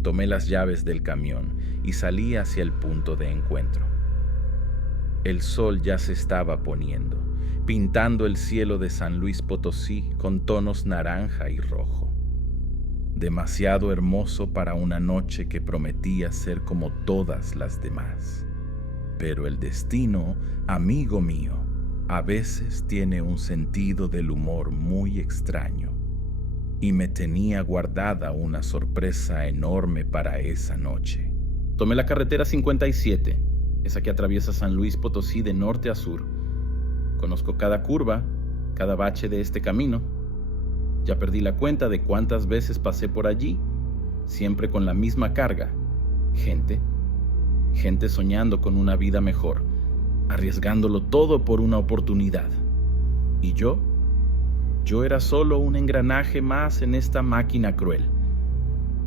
Tomé las llaves del camión y salí hacia el punto de encuentro. El sol ya se estaba poniendo, pintando el cielo de San Luis Potosí con tonos naranja y rojo. Demasiado hermoso para una noche que prometía ser como todas las demás. Pero el destino, amigo mío, a veces tiene un sentido del humor muy extraño, y me tenía guardada una sorpresa enorme para esa noche. Tomé la carretera 57, esa que atraviesa San Luis Potosí de norte a sur. Conozco cada curva, cada bache de este camino. Ya perdí la cuenta de cuántas veces pasé por allí, siempre con la misma carga. Gente soñando con una vida mejor, arriesgándolo todo por una oportunidad. ¿Y yo? Yo era solo un engranaje más en esta máquina cruel.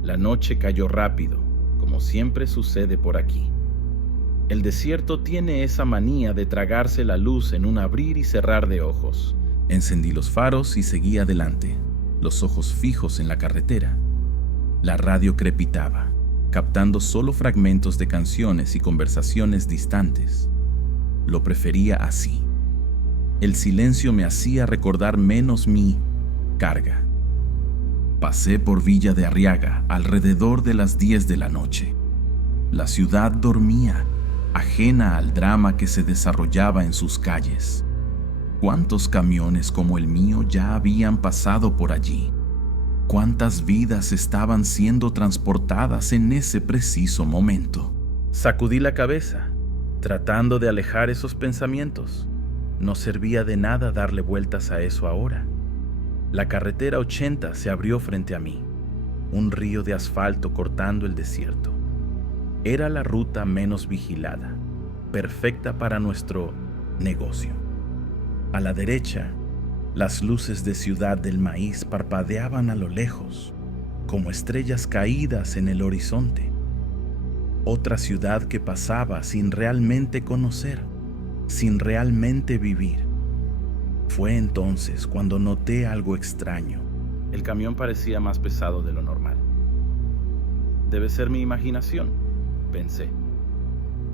La noche cayó rápido, como siempre sucede por aquí. El desierto tiene esa manía de tragarse la luz en un abrir y cerrar de ojos. Encendí los faros y seguí adelante, los ojos fijos en la carretera. La radio crepitaba, captando solo fragmentos de canciones y conversaciones distantes. Lo prefería así. El silencio me hacía recordar menos mi carga. Pasé por Villa de Arriaga alrededor de las 10 de la noche. La ciudad dormía, ajena al drama que se desarrollaba en sus calles. ¿Cuántos camiones como el mío ya habían pasado por allí? ¿Cuántas vidas estaban siendo transportadas en ese preciso momento? Sacudí la cabeza, tratando de alejar esos pensamientos. No servía de nada darle vueltas a eso ahora. La carretera 80 se abrió frente a mí, un río de asfalto cortando el desierto. Era la ruta menos vigilada, perfecta para nuestro negocio. A la derecha, las luces de Ciudad del Maíz parpadeaban a lo lejos, como estrellas caídas en el horizonte. Otra ciudad que pasaba sin realmente conocer, sin realmente vivir. Fue entonces cuando noté algo extraño. El camión parecía más pesado de lo normal. Debe ser mi imaginación, pensé.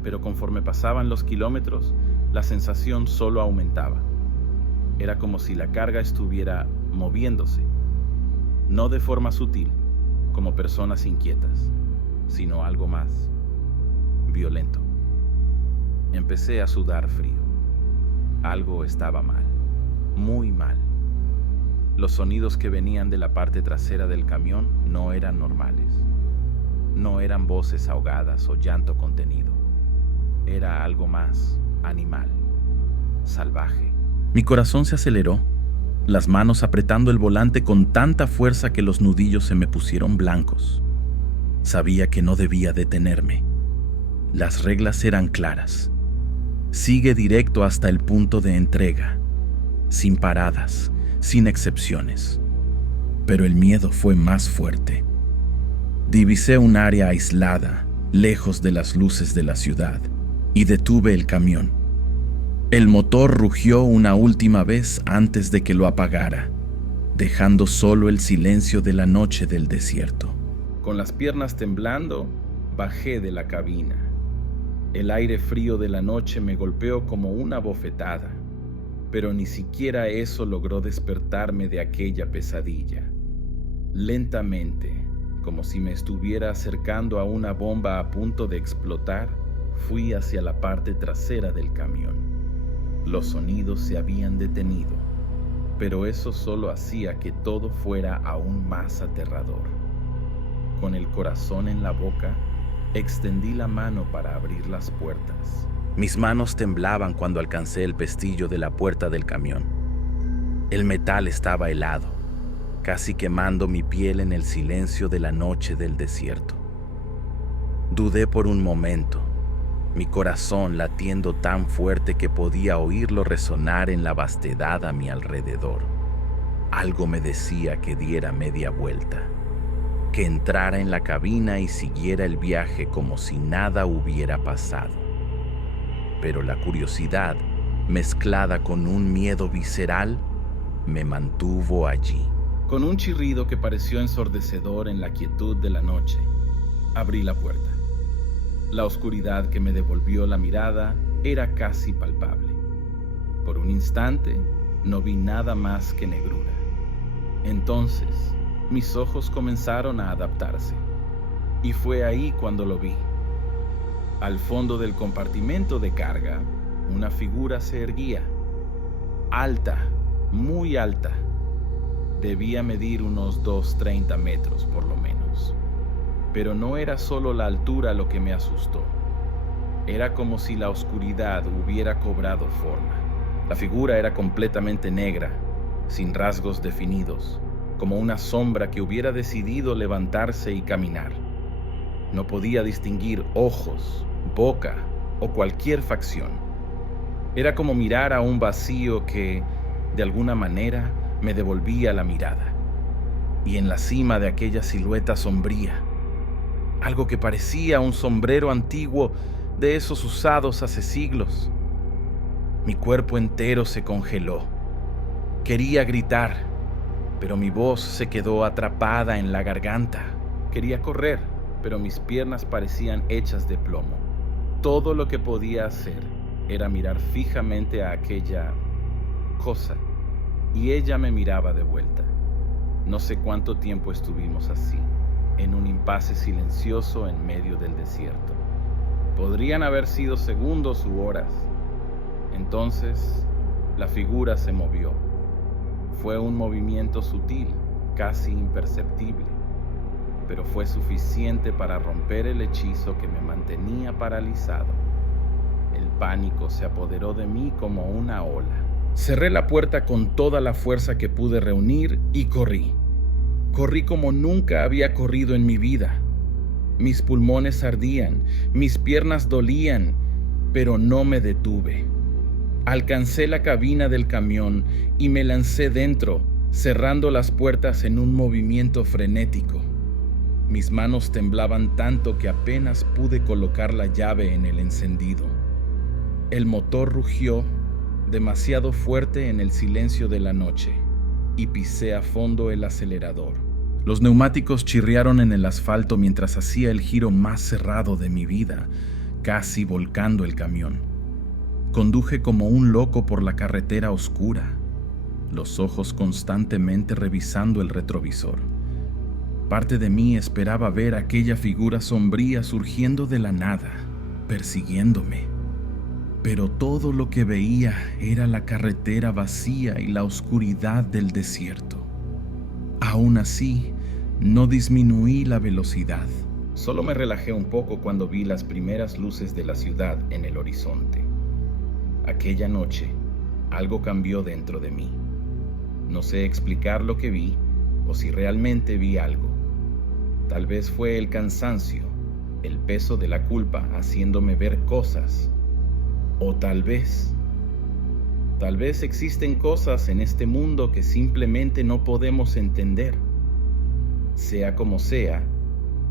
Pero conforme pasaban los kilómetros, la sensación solo aumentaba. Era como si la carga estuviera moviéndose, no de forma sutil, como personas inquietas, sino algo más violento. Empecé a sudar frío. Algo estaba mal, muy mal. Los sonidos que venían de la parte trasera del camión no eran normales. No eran voces ahogadas o llanto contenido. Era algo más animal, salvaje. Mi corazón se aceleró, las manos apretando el volante con tanta fuerza que los nudillos se me pusieron blancos. Sabía que no debía detenerme. Las reglas eran claras. Sigue directo hasta el punto de entrega, sin paradas, sin excepciones. Pero el miedo fue más fuerte. Divisé un área aislada, lejos de las luces de la ciudad, y detuve el camión. El motor rugió una última vez antes de que lo apagara. dejando solo el silencio de la noche del desierto. Con las piernas temblando, bajé de la cabina. El aire frío de la noche me golpeó como una bofetada, pero ni siquiera eso logró despertarme de aquella pesadilla. Lentamente, como si me estuviera acercando a una bomba a punto de explotar, fui hacia la parte trasera del camión. Los sonidos se habían detenido, pero eso solo hacía que todo fuera aún más aterrador. Con el corazón en la boca, extendí la mano para abrir las puertas. Mis manos temblaban cuando alcancé el pestillo de la puerta del camión. El metal estaba helado, casi quemando mi piel en el silencio de la noche del desierto. Dudé por un momento, mi corazón latiendo tan fuerte que podía oírlo resonar en la vastedad a mi alrededor. Algo me decía que diera media vuelta, que entrara en la cabina y siguiera el viaje como si nada hubiera pasado. Pero la curiosidad, mezclada con un miedo visceral, me mantuvo allí. Con un chirrido que pareció ensordecedor en la quietud de la noche, abrí la puerta. La oscuridad que me devolvió la mirada era casi palpable. Por un instante, no vi nada más que negrura. Entonces, mis ojos comenzaron a adaptarse, y fue ahí cuando lo vi. Al fondo del compartimento de carga, una figura se erguía, alta, muy alta. Debía medir unos 2,30 metros por lo menos. Pero no era solo la altura lo que me asustó. Era como si la oscuridad hubiera cobrado forma. La figura era completamente negra, sin rasgos definidos, como una sombra que hubiera decidido levantarse y caminar. No podía distinguir ojos, boca o cualquier facción. Era como mirar a un vacío que, de alguna manera, me devolvía la mirada. Y en la cima de aquella silueta sombría, algo que parecía un sombrero antiguo de esos usados hace siglos. Mi cuerpo entero se congeló. Quería gritar, pero mi voz se quedó atrapada en la garganta. Quería correr, pero mis piernas parecían hechas de plomo. Todo lo que podía hacer era mirar fijamente a aquella cosa, y ella me miraba de vuelta. No sé cuánto tiempo estuvimos así, en un impasse silencioso en medio del desierto. Podrían haber sido segundos u horas. Entonces, la figura se movió. Fue un movimiento sutil, casi imperceptible, pero fue suficiente para romper el hechizo que me mantenía paralizado. El pánico se apoderó de mí como una ola. Cerré la puerta con toda la fuerza que pude reunir y corrí. Corrí como nunca había corrido en mi vida. Mis pulmones ardían, mis piernas dolían, pero no me detuve. Alcancé la cabina del camión y me lancé dentro, cerrando las puertas en un movimiento frenético. Mis manos temblaban tanto que apenas pude colocar la llave en el encendido. El motor rugió demasiado fuerte en el silencio de la noche y pisé a fondo el acelerador. Los neumáticos chirriaron en el asfalto mientras hacía el giro más cerrado de mi vida, casi volcando el camión. Conduje como un loco por la carretera oscura, los ojos constantemente revisando el retrovisor. Parte de mí esperaba ver aquella figura sombría surgiendo de la nada, persiguiéndome. Pero todo lo que veía era la carretera vacía y la oscuridad del desierto. Aún así, no disminuí la velocidad. Solo me relajé un poco cuando vi las primeras luces de la ciudad en el horizonte. Aquella noche, algo cambió dentro de mí. No sé explicar lo que vi o si realmente vi algo. Tal vez fue el cansancio, el peso de la culpa haciéndome ver cosas. O tal vez existen cosas en este mundo que simplemente no podemos entender. Sea como sea,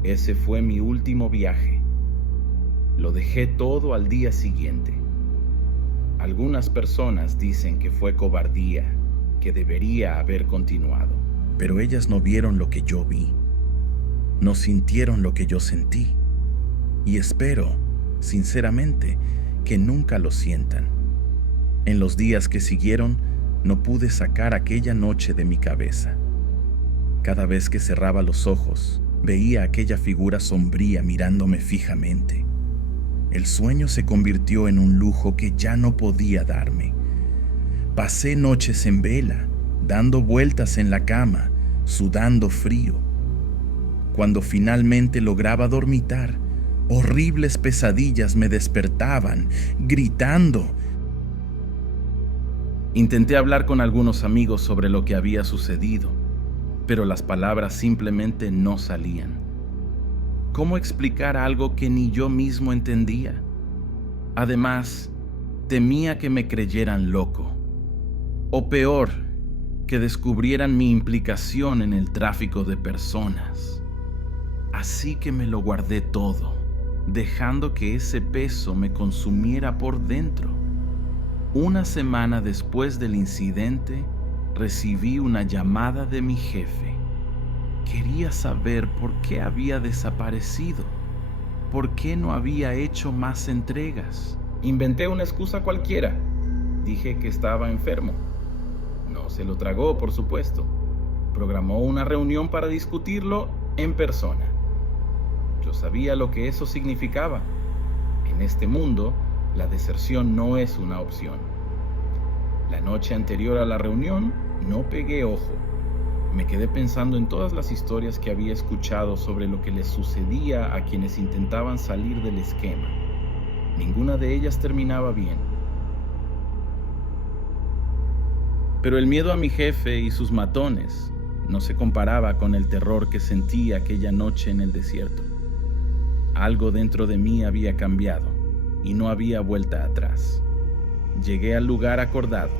ese fue mi último viaje. Lo dejé todo al día siguiente. Algunas personas dicen que fue cobardía, que debería haber continuado. Pero ellas no vieron lo que yo vi, no sintieron lo que yo sentí, y espero, sinceramente, que nunca lo sientan. En los días que siguieron, no pude sacar aquella noche de mi cabeza. Cada vez que cerraba los ojos, veía aquella figura sombría mirándome fijamente. El sueño se convirtió en un lujo que ya no podía darme. Pasé noches en vela, dando vueltas en la cama, sudando frío. Cuando finalmente lograba dormitar, horribles pesadillas me despertaban, gritando. Intenté hablar con algunos amigos sobre lo que había sucedido, pero las palabras simplemente no salían. ¿Cómo explicar algo que ni yo mismo entendía? Además, temía que me creyeran loco. O peor, que descubrieran mi implicación en el tráfico de personas. Así que me lo guardé todo, dejando que ese peso me consumiera por dentro. Una semana después del incidente, recibí una llamada de mi jefe. Quería saber por qué había desaparecido, por qué no había hecho más entregas. Inventé una excusa cualquiera. Dije que estaba enfermo. No se lo tragó, por supuesto. Programó una reunión para discutirlo en persona. Yo sabía lo que eso significaba. En este mundo, la deserción no es una opción. La noche anterior a la reunión, no pegué ojo. Me quedé pensando en todas las historias que había escuchado sobre lo que les sucedía a quienes intentaban salir del esquema. Ninguna de ellas terminaba bien. Pero el miedo a mi jefe y sus matones no se comparaba con el terror que sentí aquella noche en el desierto. Algo dentro de mí había cambiado y no había vuelta atrás. Llegué al lugar acordado,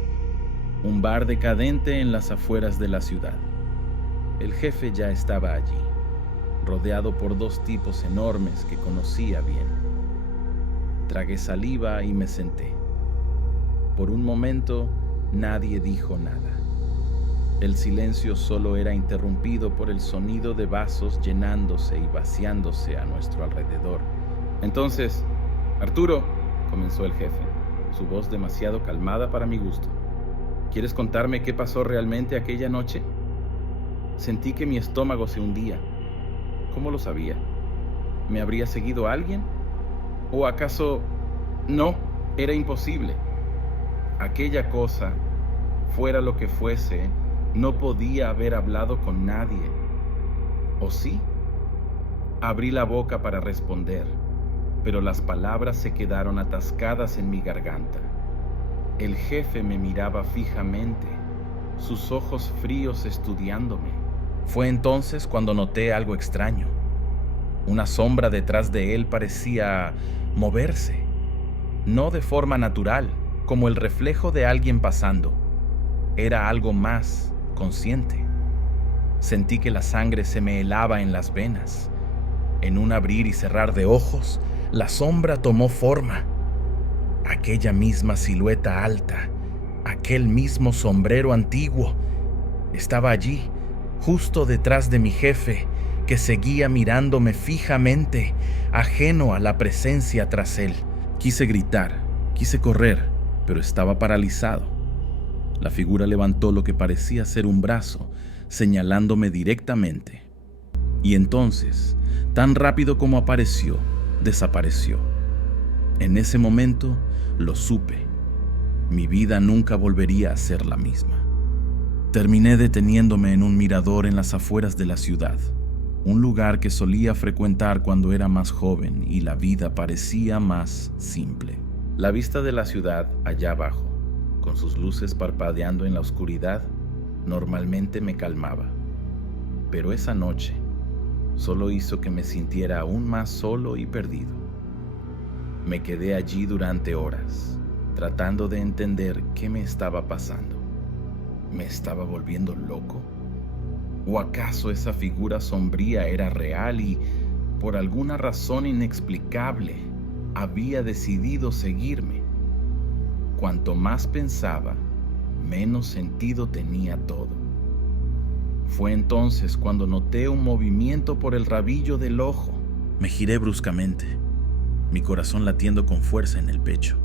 un bar decadente en las afueras de la ciudad. El jefe ya estaba allí, rodeado por dos tipos enormes que conocía bien. Tragué saliva y me senté. Por un momento, nadie dijo nada. El silencio solo era interrumpido por el sonido de vasos llenándose y vaciándose a nuestro alrededor. Entonces, Arturo, comenzó el jefe, su voz demasiado calmada para mi gusto. ¿Quieres contarme qué pasó realmente aquella noche? Sentí que mi estómago se hundía. ¿Cómo lo sabía? ¿Me habría seguido alguien? ¿O acaso no? Era imposible. Aquella cosa, fuera lo que fuese, no podía haber hablado con nadie. ¿O sí? Abrí la boca para responder, pero las palabras se quedaron atascadas en mi garganta. El jefe me miraba fijamente, sus ojos fríos estudiándome. Fue entonces cuando noté algo extraño. Una sombra detrás de él parecía moverse, no de forma natural, como el reflejo de alguien pasando. Era algo más consciente. Sentí que la sangre se me helaba en las venas. En un abrir y cerrar de ojos, la sombra tomó forma. Aquella misma silueta alta, aquel mismo sombrero antiguo, estaba allí, justo detrás de mi jefe, que seguía mirándome fijamente, ajeno a la presencia tras él. Quise gritar, quise correr, pero estaba paralizado. La figura levantó lo que parecía ser un brazo, señalándome directamente. Y entonces, tan rápido como apareció, desapareció. En ese momento, lo supe. Mi vida nunca volvería a ser la misma. Terminé deteniéndome en un mirador en las afueras de la ciudad, un lugar que solía frecuentar cuando era más joven y la vida parecía más simple. La vista de la ciudad allá abajo, con sus luces parpadeando en la oscuridad, normalmente me calmaba. Pero esa noche solo hizo que me sintiera aún más solo y perdido. Me quedé allí durante horas, tratando de entender qué me estaba pasando. ¿Me estaba volviendo loco? ¿O acaso esa figura sombría era real y, por alguna razón inexplicable, había decidido seguirme? Cuanto más pensaba, menos sentido tenía todo. Fue entonces cuando noté un movimiento por el rabillo del ojo. Me giré bruscamente, mi corazón latiendo con fuerza en el pecho.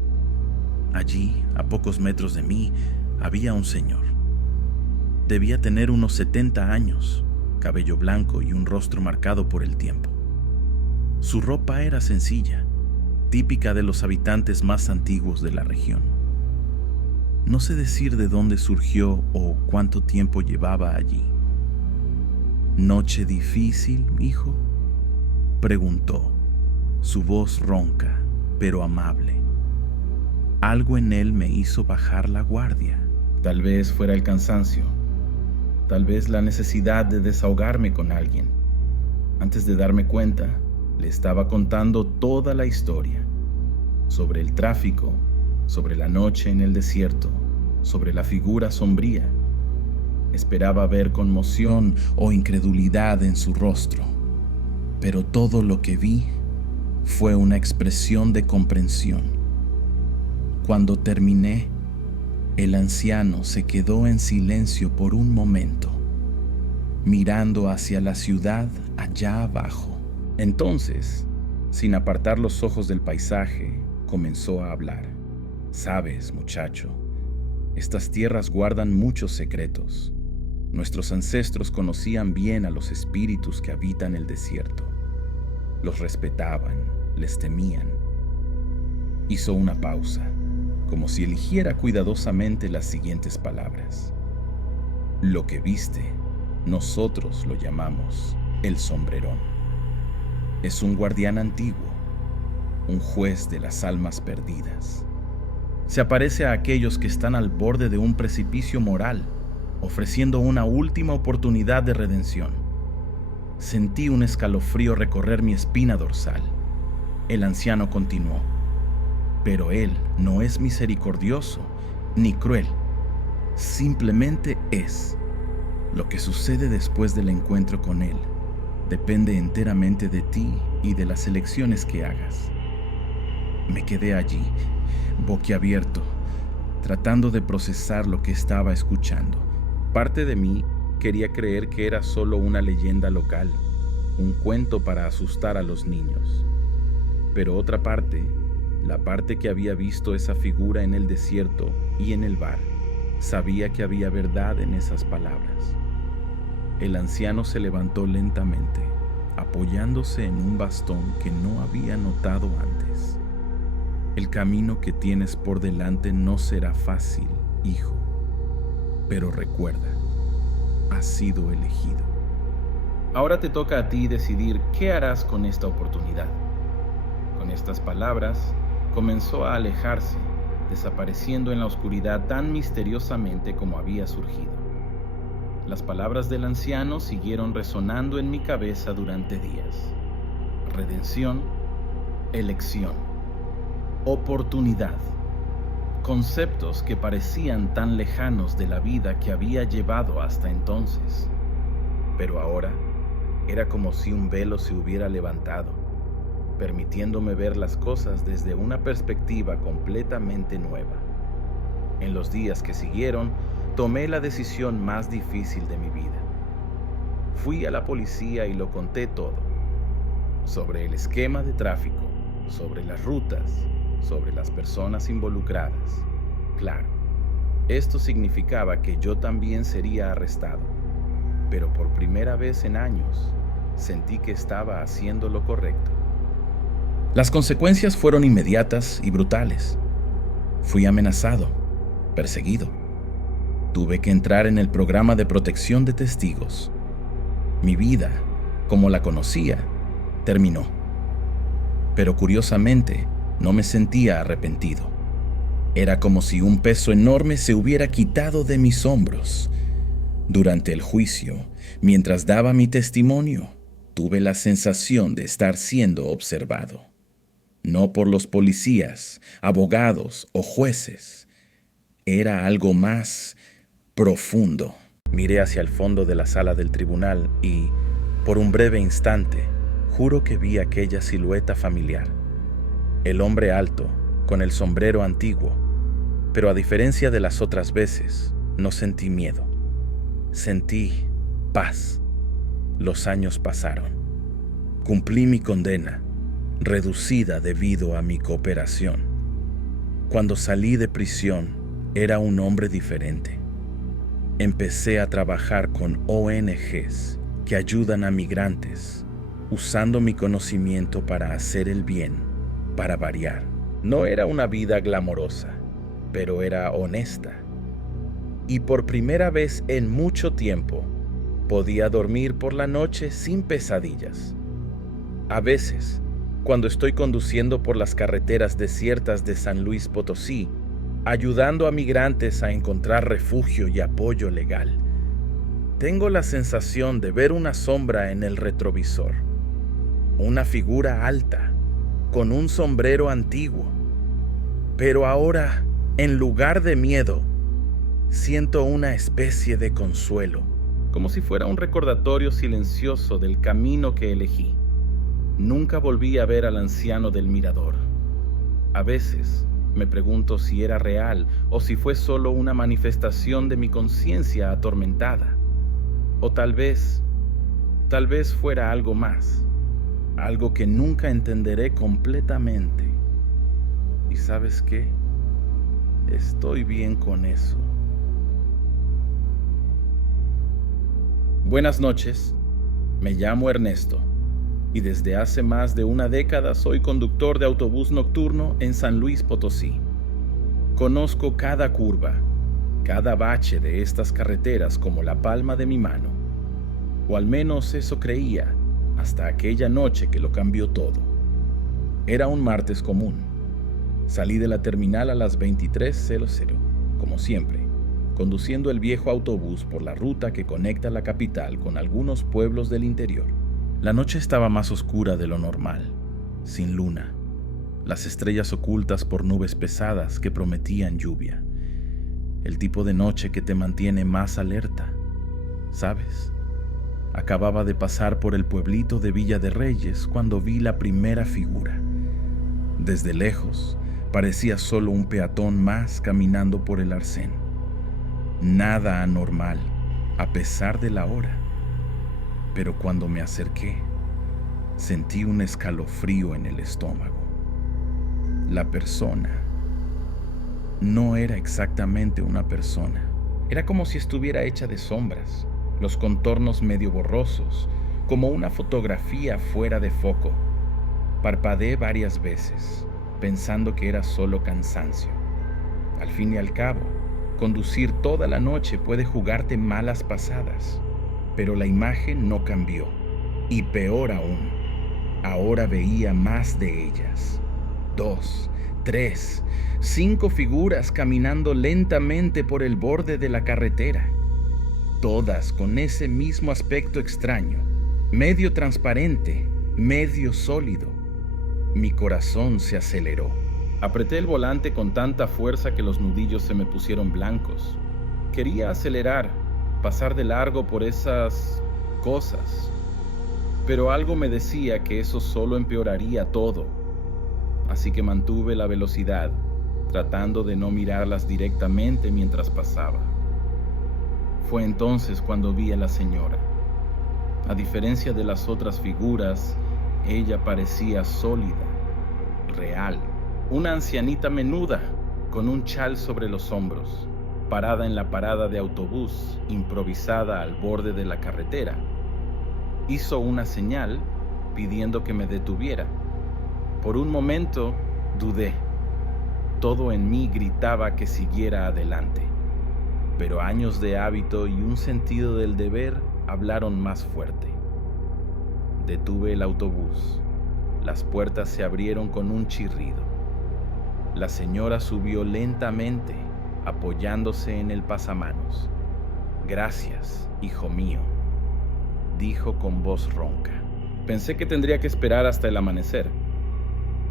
Allí, a pocos metros de mí, había un señor. Debía tener unos 70 años, cabello blanco y un rostro marcado por el tiempo. Su ropa era sencilla, típica de los habitantes más antiguos de la región. No sé decir de dónde surgió o cuánto tiempo llevaba allí. ¿Noche difícil, hijo?, preguntó, su voz ronca, pero amable. Algo en él me hizo bajar la guardia. Tal vez fuera el cansancio, tal vez la necesidad de desahogarme con alguien. Antes de darme cuenta, le estaba contando toda la historia, sobre el tráfico, sobre la noche en el desierto, sobre la figura sombría. Esperaba ver conmoción o incredulidad en su rostro, pero todo lo que vi fue una expresión de comprensión. Cuando terminé, el anciano se quedó en silencio por un momento, mirando hacia la ciudad allá abajo. Entonces, sin apartar los ojos del paisaje, comenzó a hablar. Sabes, muchacho, estas tierras guardan muchos secretos. Nuestros ancestros conocían bien a los espíritus que habitan el desierto. Los respetaban, les temían. Hizo una pausa, como si eligiera cuidadosamente las siguientes palabras. Lo que viste, nosotros lo llamamos el sombrerón. Es un guardián antiguo, un juez de las almas perdidas. Se aparece a aquellos que están al borde de un precipicio moral, ofreciendo una última oportunidad de redención. Sentí un escalofrío recorrer mi espina dorsal. El anciano continuó. Pero él no es misericordioso ni cruel. Simplemente es. Lo que sucede después del encuentro con él depende enteramente de ti y de las elecciones que hagas. Me quedé allí, boquiabierto, tratando de procesar lo que estaba escuchando. Parte de mí quería creer que era solo una leyenda local, un cuento para asustar a los niños. Pero otra parte, la parte que había visto esa figura en el desierto y en el bar, sabía que había verdad en esas palabras. El anciano se levantó lentamente, apoyándose en un bastón que no había notado antes. El camino que tienes por delante no será fácil, hijo. Pero recuerda, has sido elegido. Ahora te toca a ti decidir qué harás con esta oportunidad. Con estas palabras, comenzó a alejarse, desapareciendo en la oscuridad tan misteriosamente como había surgido. Las palabras del anciano siguieron resonando en mi cabeza durante días. Redención, elección, oportunidad. Conceptos que parecían tan lejanos de la vida que había llevado hasta entonces. Pero ahora era como si un velo se hubiera levantado, permitiéndome ver las cosas desde una perspectiva completamente nueva. En los días que siguieron, tomé la decisión más difícil de mi vida. Fui a la policía y lo conté todo, sobre el esquema de tráfico, sobre las rutas, sobre las personas involucradas. Claro, esto significaba que yo también sería arrestado, pero por primera vez en años sentí que estaba haciendo lo correcto. Las consecuencias fueron inmediatas y brutales. Fui amenazado, perseguido. Tuve que entrar en el programa de protección de testigos. Mi vida, como la conocía, terminó. Pero curiosamente, no me sentía arrepentido. Era como si un peso enorme se hubiera quitado de mis hombros. Durante el juicio, mientras daba mi testimonio, tuve la sensación de estar siendo observado. No por los policías, abogados o jueces. Era algo más profundo. Miré hacia el fondo de la sala del tribunal y, por un breve instante, juro que vi aquella silueta familiar. El hombre alto, con el sombrero antiguo, pero a diferencia de las otras veces, No sentí miedo, sentí paz. Los años pasaron. Cumplí mi condena, reducida debido a mi cooperación. Cuando salí de prisión, era un hombre diferente. Empecé a trabajar con ONGs que ayudan a migrantes, usando mi conocimiento para hacer el bien, para variar. No era una vida glamorosa, pero era honesta. Y por primera vez en mucho tiempo, podía dormir por la noche sin pesadillas. A veces, cuando estoy conduciendo por las carreteras desiertas de San Luis Potosí, ayudando a migrantes a encontrar refugio y apoyo legal, tengo la sensación de ver una sombra en el retrovisor. Una figura alta, con un sombrero antiguo. Pero ahora, en lugar de miedo, siento una especie de consuelo, como si fuera un recordatorio silencioso del camino que elegí. Nunca volví a ver al anciano del mirador. A veces me pregunto si era real o si fue solo una manifestación de mi conciencia atormentada. O tal vez fuera algo más, algo que nunca entenderé completamente. ¿Y sabes qué? Estoy bien con eso. Buenas noches, me llamo Ernesto y desde hace más de una década soy conductor de autobús nocturno en San Luis Potosí. Conozco cada curva, cada bache de estas carreteras como la palma de mi mano. O al menos eso creía, hasta aquella noche que lo cambió todo. Era un martes común. Salí de la terminal a las 23:00, como siempre, conduciendo el viejo autobús por la ruta que conecta la capital con algunos pueblos del interior. La noche estaba más oscura de lo normal, sin luna, las estrellas ocultas por nubes pesadas que prometían lluvia. El tipo de noche que te mantiene más alerta, ¿sabes? Acababa de pasar por el pueblito de Villa de Reyes cuando vi la primera figura. Desde lejos, parecía solo un peatón más caminando por el arcén. Nada anormal, a pesar de la hora. Pero cuando me acerqué, sentí un escalofrío en el estómago. La persona no era exactamente una persona. Era como si estuviera hecha de sombras, los contornos medio borrosos, como una fotografía fuera de foco. Parpadeé varias veces, pensando que era solo cansancio. Al fin y al cabo, conducir toda la noche puede jugarte malas pasadas. Pero la imagen no cambió, y peor aún, ahora veía más de ellas. 2, 3, 5 figuras caminando lentamente por el borde de la carretera, todas con ese mismo aspecto extraño, medio transparente, medio sólido. Mi corazón se aceleró. Apreté el volante con tanta fuerza que los nudillos se me pusieron blancos. Quería acelerar, pasar de largo por esas cosas, pero algo me decía que eso solo empeoraría todo, así que mantuve la velocidad, tratando de no mirarlas directamente mientras pasaba. Fue entonces cuando vi a la señora. A diferencia de las otras figuras, ella parecía sólida, real, una ancianita menuda, con un chal sobre los hombros, parada en la parada de autobús, improvisada al borde de la carretera. Hizo una señal pidiendo que me detuviera. Por un momento dudé. Todo en mí gritaba que siguiera adelante. Pero años de hábito y un sentido del deber hablaron más fuerte. Detuve el autobús. Las puertas se abrieron con un chirrido. La señora subió lentamente, apoyándose en el pasamanos. «Gracias, hijo mío», dijo con voz ronca. Pensé que tendría que esperar hasta el amanecer.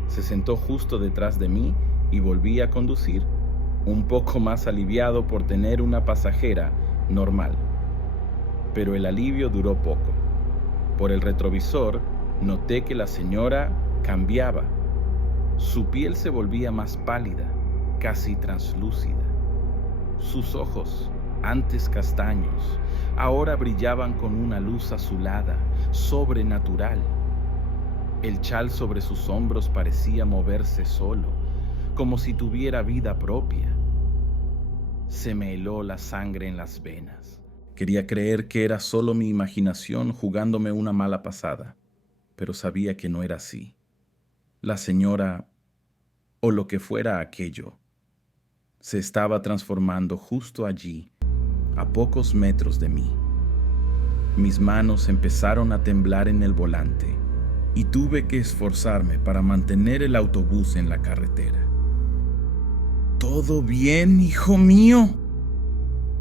Se sentó justo detrás de mí y volví a conducir, un poco más aliviado por tener una pasajera normal. Pero el alivio duró poco. Por el retrovisor noté que la señora cambiaba. Su piel se volvía más pálida, casi translúcida. Sus ojos antes castaños, ahora brillaban con una luz azulada, sobrenatural. El chal sobre sus hombros parecía moverse solo, como si tuviera vida propia. Se me heló la sangre en las venas. Quería creer que era solo mi imaginación jugándome una mala pasada, pero sabía que no era así. La señora, o lo que fuera aquello, se estaba transformando justo allí, a pocos metros de mí. Mis manos empezaron a temblar en el volante y tuve que esforzarme para mantener el autobús en la carretera. ¿Todo bien, hijo mío?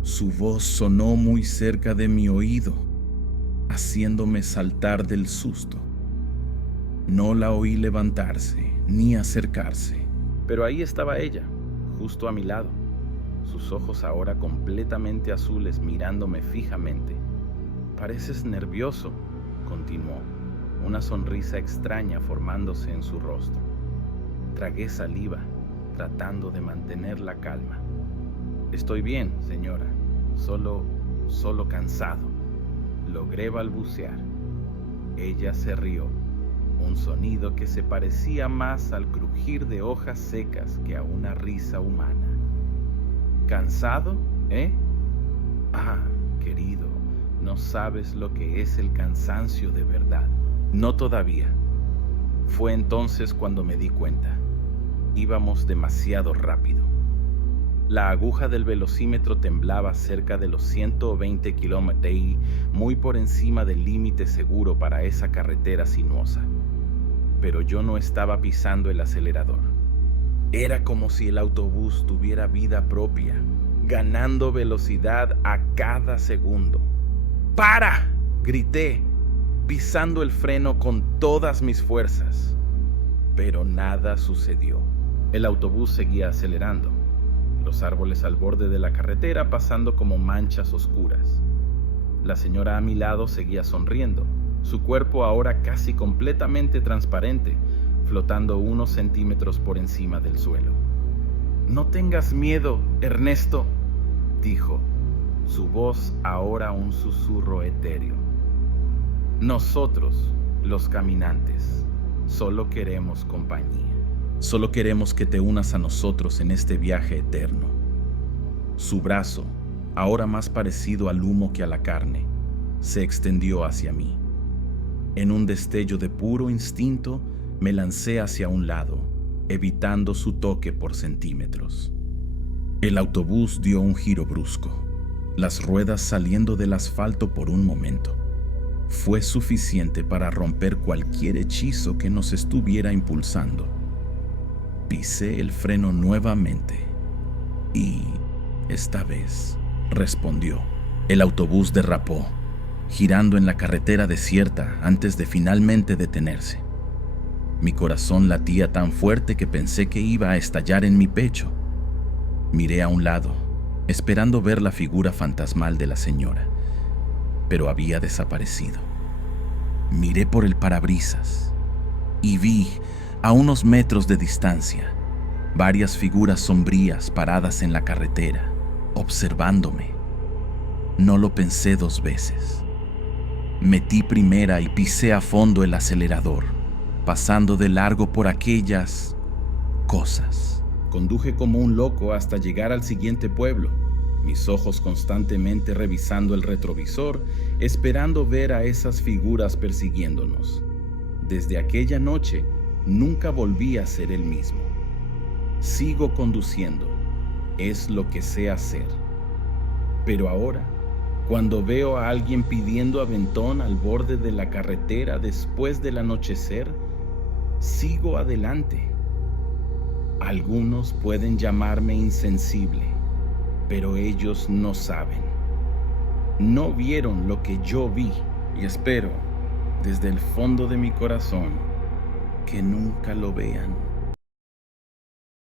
Su voz sonó muy cerca de mi oído, haciéndome saltar del susto. No la oí levantarse ni acercarse, pero ahí estaba ella, justo a mi lado, sus ojos ahora completamente azules mirándome fijamente. «Pareces nervioso», continuó, una sonrisa extraña formándose en su rostro. Tragué saliva, tratando de mantener la calma. «Estoy bien, señora, solo cansado», logré balbucear. Ella se rió, un sonido que se parecía más al crujir de hojas secas que a una risa humana. «¿Cansado, eh? Ah, querido, no sabes lo que es el cansancio de verdad». No todavía. Fue entonces cuando me di cuenta. Íbamos demasiado rápido. La aguja del velocímetro temblaba cerca de los 120 kilómetros y muy por encima del límite seguro para esa carretera sinuosa. Pero yo no estaba pisando el acelerador. Era como si el autobús tuviera vida propia, ganando velocidad a cada segundo. ¡Para!, grité, pisando el freno con todas mis fuerzas. Pero nada sucedió. El autobús seguía acelerando, los árboles al borde de la carretera pasando como manchas oscuras. La señora a mi lado seguía sonriendo, su cuerpo ahora casi completamente transparente, flotando unos centímetros por encima del suelo. «No tengas miedo, Ernesto», dijo, su voz ahora un susurro etéreo. «Nosotros, los caminantes, solo queremos compañía. Solo queremos que te unas a nosotros en este viaje eterno». Su brazo, ahora más parecido al humo que a la carne, se extendió hacia mí. En un destello de puro instinto, me lancé hacia un lado, evitando su toque por centímetros. El autobús dio un giro brusco, las ruedas saliendo del asfalto por un momento. Fue suficiente para romper cualquier hechizo que nos estuviera impulsando. Pisé el freno nuevamente y, esta vez, respondió. El autobús derrapó, girando en la carretera desierta antes de finalmente detenerse. Mi corazón latía tan fuerte que pensé que iba a estallar en mi pecho. Miré a un lado, esperando ver la figura fantasmal de la señora, pero había desaparecido. Miré por el parabrisas y vi, a unos metros de distancia, varias figuras sombrías paradas en la carretera, observándome. No lo pensé dos veces. Metí primera y pisé a fondo el acelerador, pasando de largo por aquellas cosas. Conduje como un loco hasta llegar al siguiente pueblo, mis ojos constantemente revisando el retrovisor, esperando ver a esas figuras persiguiéndonos. Desde aquella noche, nunca volví a ser el mismo. Sigo conduciendo, es lo que sé hacer. Pero ahora, cuando veo a alguien pidiendo aventón al borde de la carretera después del anochecer, sigo adelante. Algunos pueden llamarme insensible, pero ellos no saben. No vieron lo que yo vi y espero, desde el fondo de mi corazón, que nunca lo vean.